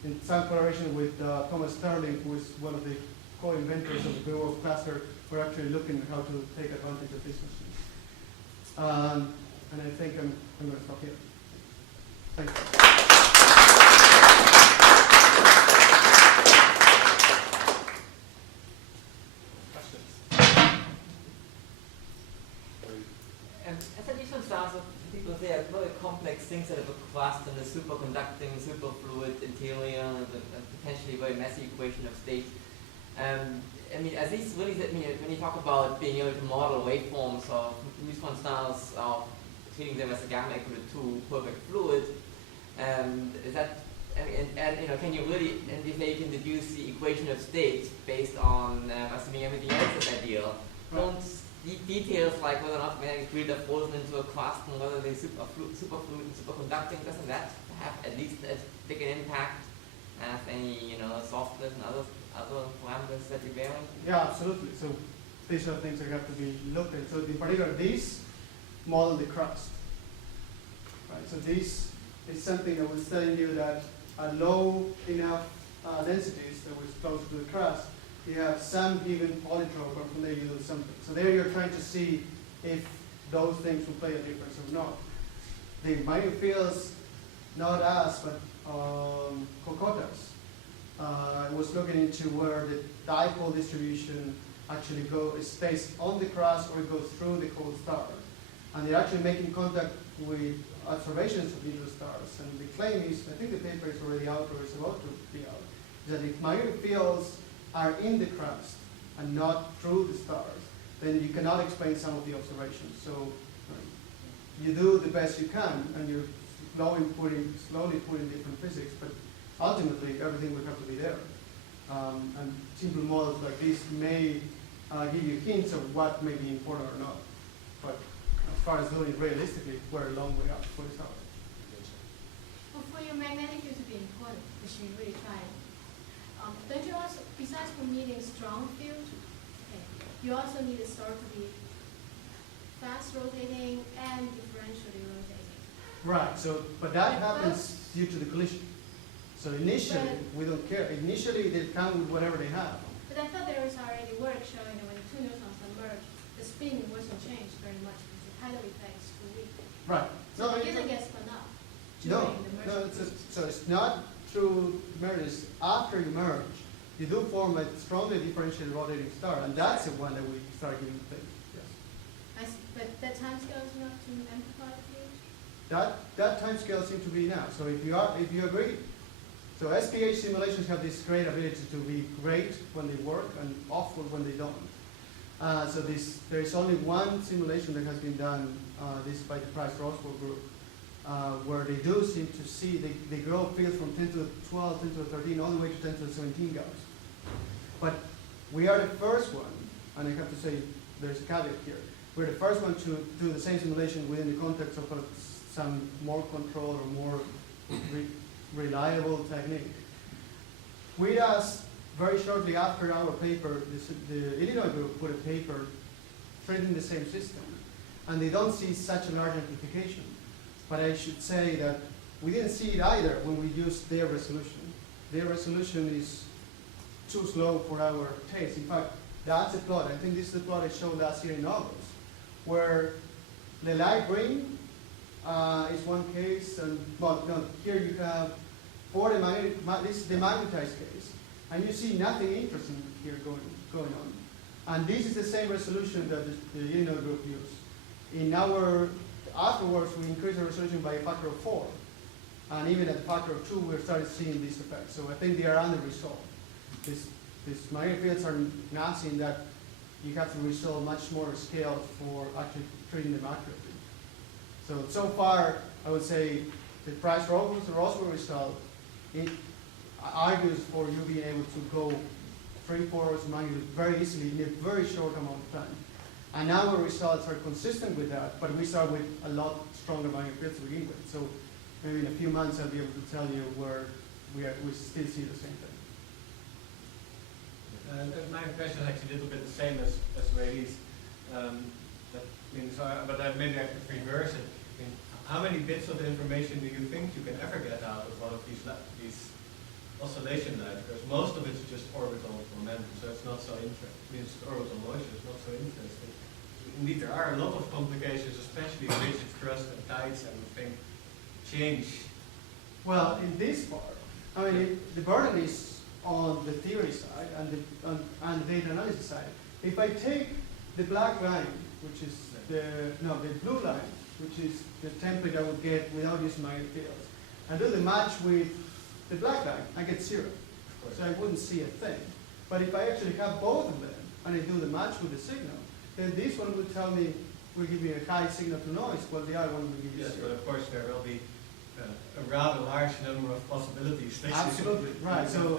In some collaboration with Thomas Sterling, who is one of the co-inventors of the Greenwald cluster, we're actually looking at how to take advantage of these machines. And I think I'm going to stop here. Thank you. As additional stars, people say are very complex things that have a crust and a superconducting, superfluid interior, and potentially very messy equation of state. I mean, are these really, when you talk about being able to model waveforms of neutron stars, of treating them as a gamma equal to perfect fluid, is that, and can you really, and if they can deduce the equation of states based on assuming everything else is ideal, don't details like whether or not magnetic field are frozen into a crust and whether they're superfluid and superconducting, doesn't that have at least as big an impact as any softness and other parameters that you're varying? Yeah, absolutely. So these are things that have to be looked at. So in particular, these model the crust. Right. So this is something that was telling you that at low enough densities that was close to the crust, you have some given polytrope, and from there you do something. So there you're trying to see if those things will play a difference or not. The magnetic fields, not us, but Kokotas, was looking into where the dipole distribution actually stays on the crust or it goes through the cold stars. And they're actually making contact with observations of neutron stars. And the claim is, I think the paper is already out or is about to be out, is that if magnetic fields are in the crust and not through the stars, then you cannot explain some of the observations. So you do the best you can, and you're slowly putting different physics, but ultimately everything will have to be there. And simple models like this may give you hints of what may be important or not. But as far as doing it realistically, we're a long way up for this hour. Well, for your magnetic field to be important, which you really try, don't you also, besides from needing strong field, you also need a star to be fast rotating and differentially rotating. Right, so, but that happens due to the collision. So initially, we don't care. Initially, they count with whatever they have. But I thought there was already work showing that when the two neutrons merge, the spin wasn't changed very much because the tidal effect is too weak. Right. So it doesn't get spun up during the merge. So it's not through merge. After you merge, you do form a strongly differentially rotating star, and that's the one that we start giving things. Yes. But that time scale is enough to amplify the field? That time scale seems to be now. So if you agree, so SPH simulations have this great ability to be great when they work and awful when they don't. So there is only one simulation that has been done, this by the Price-Roswell group, where they do seem to see, they grow fields from 10 to the 12, 10 to the 13, all the way to 10 to the 17 Gauss. But we are the first one, and I have to say there's a caveat here, we're the first one to do the same simulation within the context of some more controlled or more reliable technique. We asked very shortly after our paper, the Illinois group put a paper treating the same system, and they don't see such a large amplification. But I should say that we didn't see it either when we used their resolution. Their resolution is too slow for our taste. In fact, that's a plot. I think this is the plot I showed last year in August, where the light green is one case, and well, no, here you have for the magnetic. This is the magnetized case, and you see nothing interesting here going on. And this is the same resolution that the Illinois group used. In our afterwards, we increased the resolution by a factor of 4, and even at a factor of 2, we started seeing these effects. So I think they are under resolved. These magnetic fields are nasty in that you have to resolve much more scale for actually treating them accurately. So far, I would say the Price-Roswell result, it argues for you being able to go 3/4 orders of magnitude very easily in a very short amount of time. And our results are consistent with that, but we start with a lot stronger magnetic fields to begin with. So maybe in a few months I'll be able to tell you where we still see the same thing. My impression is actually a little bit the same as Rayleigh's. But maybe I could reverse it. How many bits of information do you think you can ever get out of one of these oscillation lines? Because most of it's just orbital momentum, so it's not so interesting. It's orbital motion, it's not so interesting. Indeed, there are a lot of complications, especially rigid crust and tides and things change. Well, in this part, I mean, the burden is on the theory side and the data analysis side. If I take the black line, which is the blue line, which is the template I would get without using magnetic fields, and do the match with the black line, I get 0. So I wouldn't see a thing. But if I actually have both of them and I do the match with the signal, then this one will tell me, will give me a high signal to noise, while the other one will give you 0. Yes, but of course there will be a rather large number of possibilities. Absolutely, right. So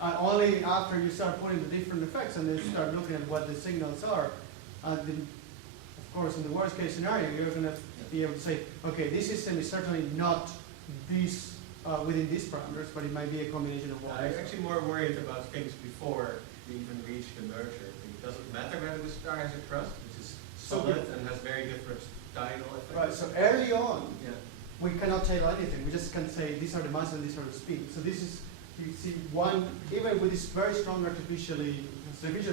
only after you start putting the different effects and then you start looking at what the signals are, then, of course, in the worst case scenario, you're going to be able to say, okay, this system is certainly not this within these parameters, but it might be a combination of all. I'm actually more worried about things before we even reach the merger. It doesn't matter whether the star has a crust, which is solid and has very different tidal effects. Right, so early on, yeah, we cannot tell anything. We just can say these are the masses and these are the speeds. So this is, you see, one, even with this very strong artificially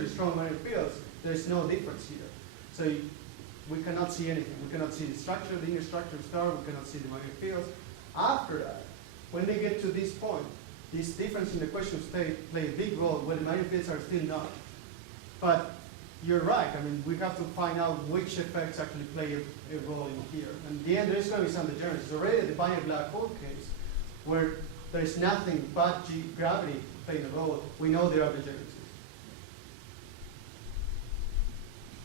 strong magnetic fields, there is no difference here. So we cannot see anything. We cannot see the structure, the inner structure of the star, we cannot see the magnetic fields. After that, when they get to this point, this difference in the equation of state play a big role where the magnetic fields are still not. But you're right, I mean, we have to find out which effects actually play a role in here. And in the end, there's going to be some degeneracy. Already the binary black hole case, where there's nothing but gravity playing a role, we know there are degeneracies.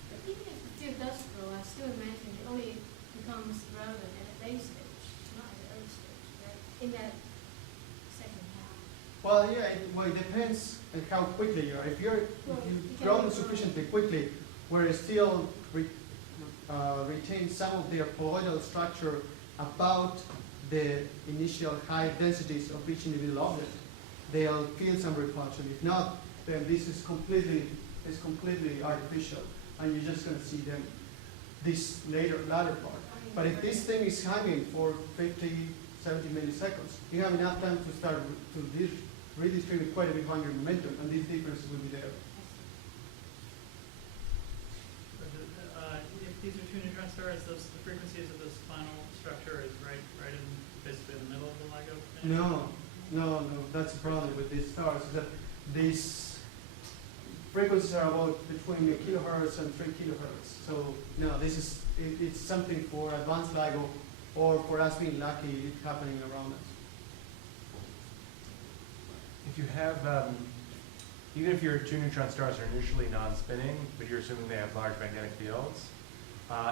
But even if the field does grow, I still imagine it only becomes relevant at a late stage, not at the early stage, right? In that second half. Well, yeah, it depends on how quickly you are. If you've grown sufficiently quickly, where it still retains some of their colloidal structure about the initial high densities of each individual object, they'll feel some repulsion. If not, then this is completely artificial, and you're just going to see them this latter part. But if this thing is hanging for 50, 70 milliseconds, you have enough time to start to redistribute quite a bit of angular momentum, and these differences will be there. If these are two neutron stars, the frequencies of this final structure is right in basically in the middle of the LIGO thing? No, that's the problem with these stars, is that these frequencies are about between a kilohertz and 3 kilohertz. So no, it's something for advanced LIGO, or for us being lucky, it's happening around us. If you have, even if your two neutron stars are initially non-spinning, but you're assuming they have large magnetic fields,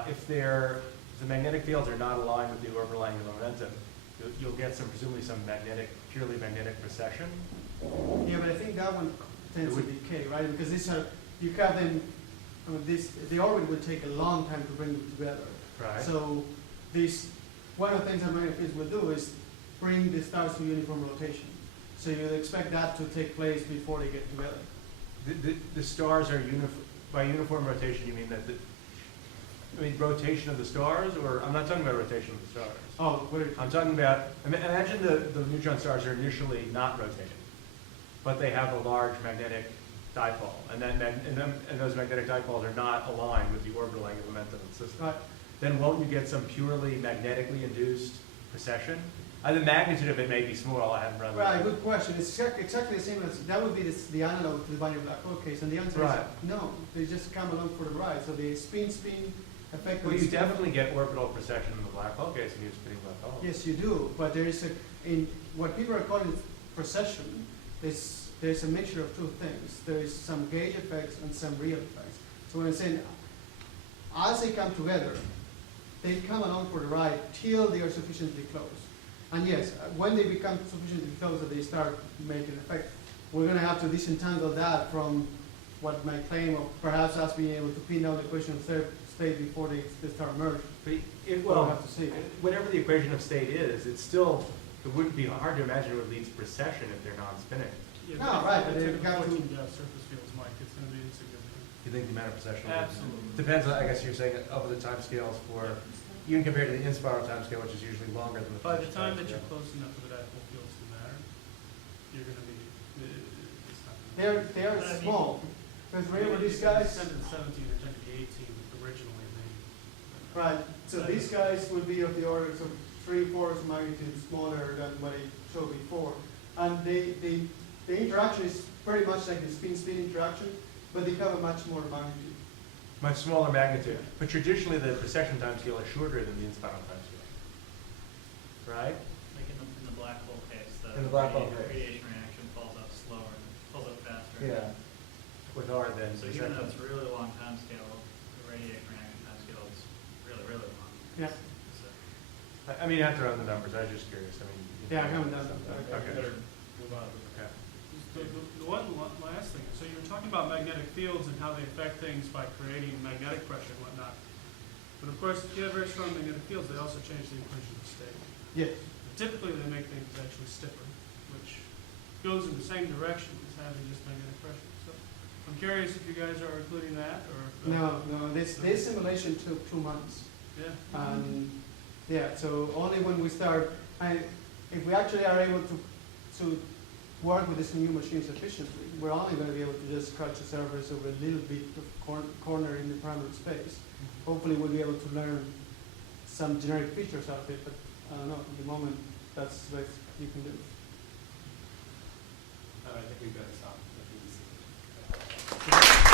if the magnetic fields are not aligned with the orbital angular momentum, you'll get presumably some purely magnetic precession. Yeah, but I think that one tends to decay, right? Because you have them, the orbit would take a long time to bring them together. Right. So one of the things that magnetic fields will do is bring the stars to uniform rotation. So you'd expect that to take place before they get together. The stars are by uniform rotation, you mean that rotation of the stars, or I'm not talking about rotation of the stars. Oh, I'm talking about, imagine the neutron stars are initially not rotating, but they have a large magnetic dipole, and those magnetic dipoles are not aligned with the orbital angular momentum of the system. right. Then won't you get some purely magnetically induced precession? The magnitude of it may be small. I haven't run. Right, good question. It's exactly the same as, that would be the analog to the binary black hole case, and the answer Right. is no. They just come along for the ride. So the spin effect. Well, you definitely get orbital precession in the black hole case when you're spinning black hole. Yes, you do. But there is in what people are calling precession, there's a mixture of two things. There is some gauge effects and some real effects. So when I'm saying, as they come together, they come along for the ride till they are sufficiently close. And yes, when they become sufficiently close that they start making effect, we're going to have to disentangle that from what my claim of perhaps us being able to pin down the equation of state before they start merging. But We'll have to see. whatever the equation of state is, it wouldn't be hard to imagine it would lead to precession if they're non-spinning. Yeah, No, right, but they've typical got to- surface fields, Mike, it's going to be insignificant. You think the amount of precession? Absolutely. Depends on, I guess you're saying, over the time scales for, even compared to the in-spiral time scale, which is usually longer than the By the Fletcher time that timescale. you're close enough for the dipole fields to matter, you're going to be, it's not gonna They are But I mean- small. Because remember these It's guys, 10 to the 17 or 10 to the 18 originally, maybe. right, so these guys would be of the orders of 3/4 magnitude smaller than what I showed before. And the interaction is pretty much like the spin-spin interaction, but they have a much more magnitude. Much smaller magnitude. But traditionally, the precession time scale is shorter than the in-spiral time scale. Right? Like in the black hole case, In the black hole case. radiation reaction falls up slower, falls up faster. With R then. So even though it's a really long time scale, the radiation reaction time scale is really, really long. Yeah. So, I mean, you have to run the numbers. I was just curious. I mean. Yeah, I haven't done that. Okay. Better move on. Okay. The one last thing, so you were talking about magnetic fields and how they affect things by creating magnetic pressure and whatnot. But of course, if you have very strong magnetic fields, they also change the equation of state. Yes. Typically, they make things actually stiffer, which goes in the same direction as having just magnetic pressure. So I'm curious if you guys are including that, or if, No, this simulation took 2 months. Yeah. Yeah, so only when we start, if we actually are able to work with these new machines efficiently, we're only going to be able to just scratch the surface of a little bit of corner in the primary space. hopefully we'll be able to learn some generic features out of it, but I don't know, at the moment, that's the best you can do. I think we better stop. I think we see.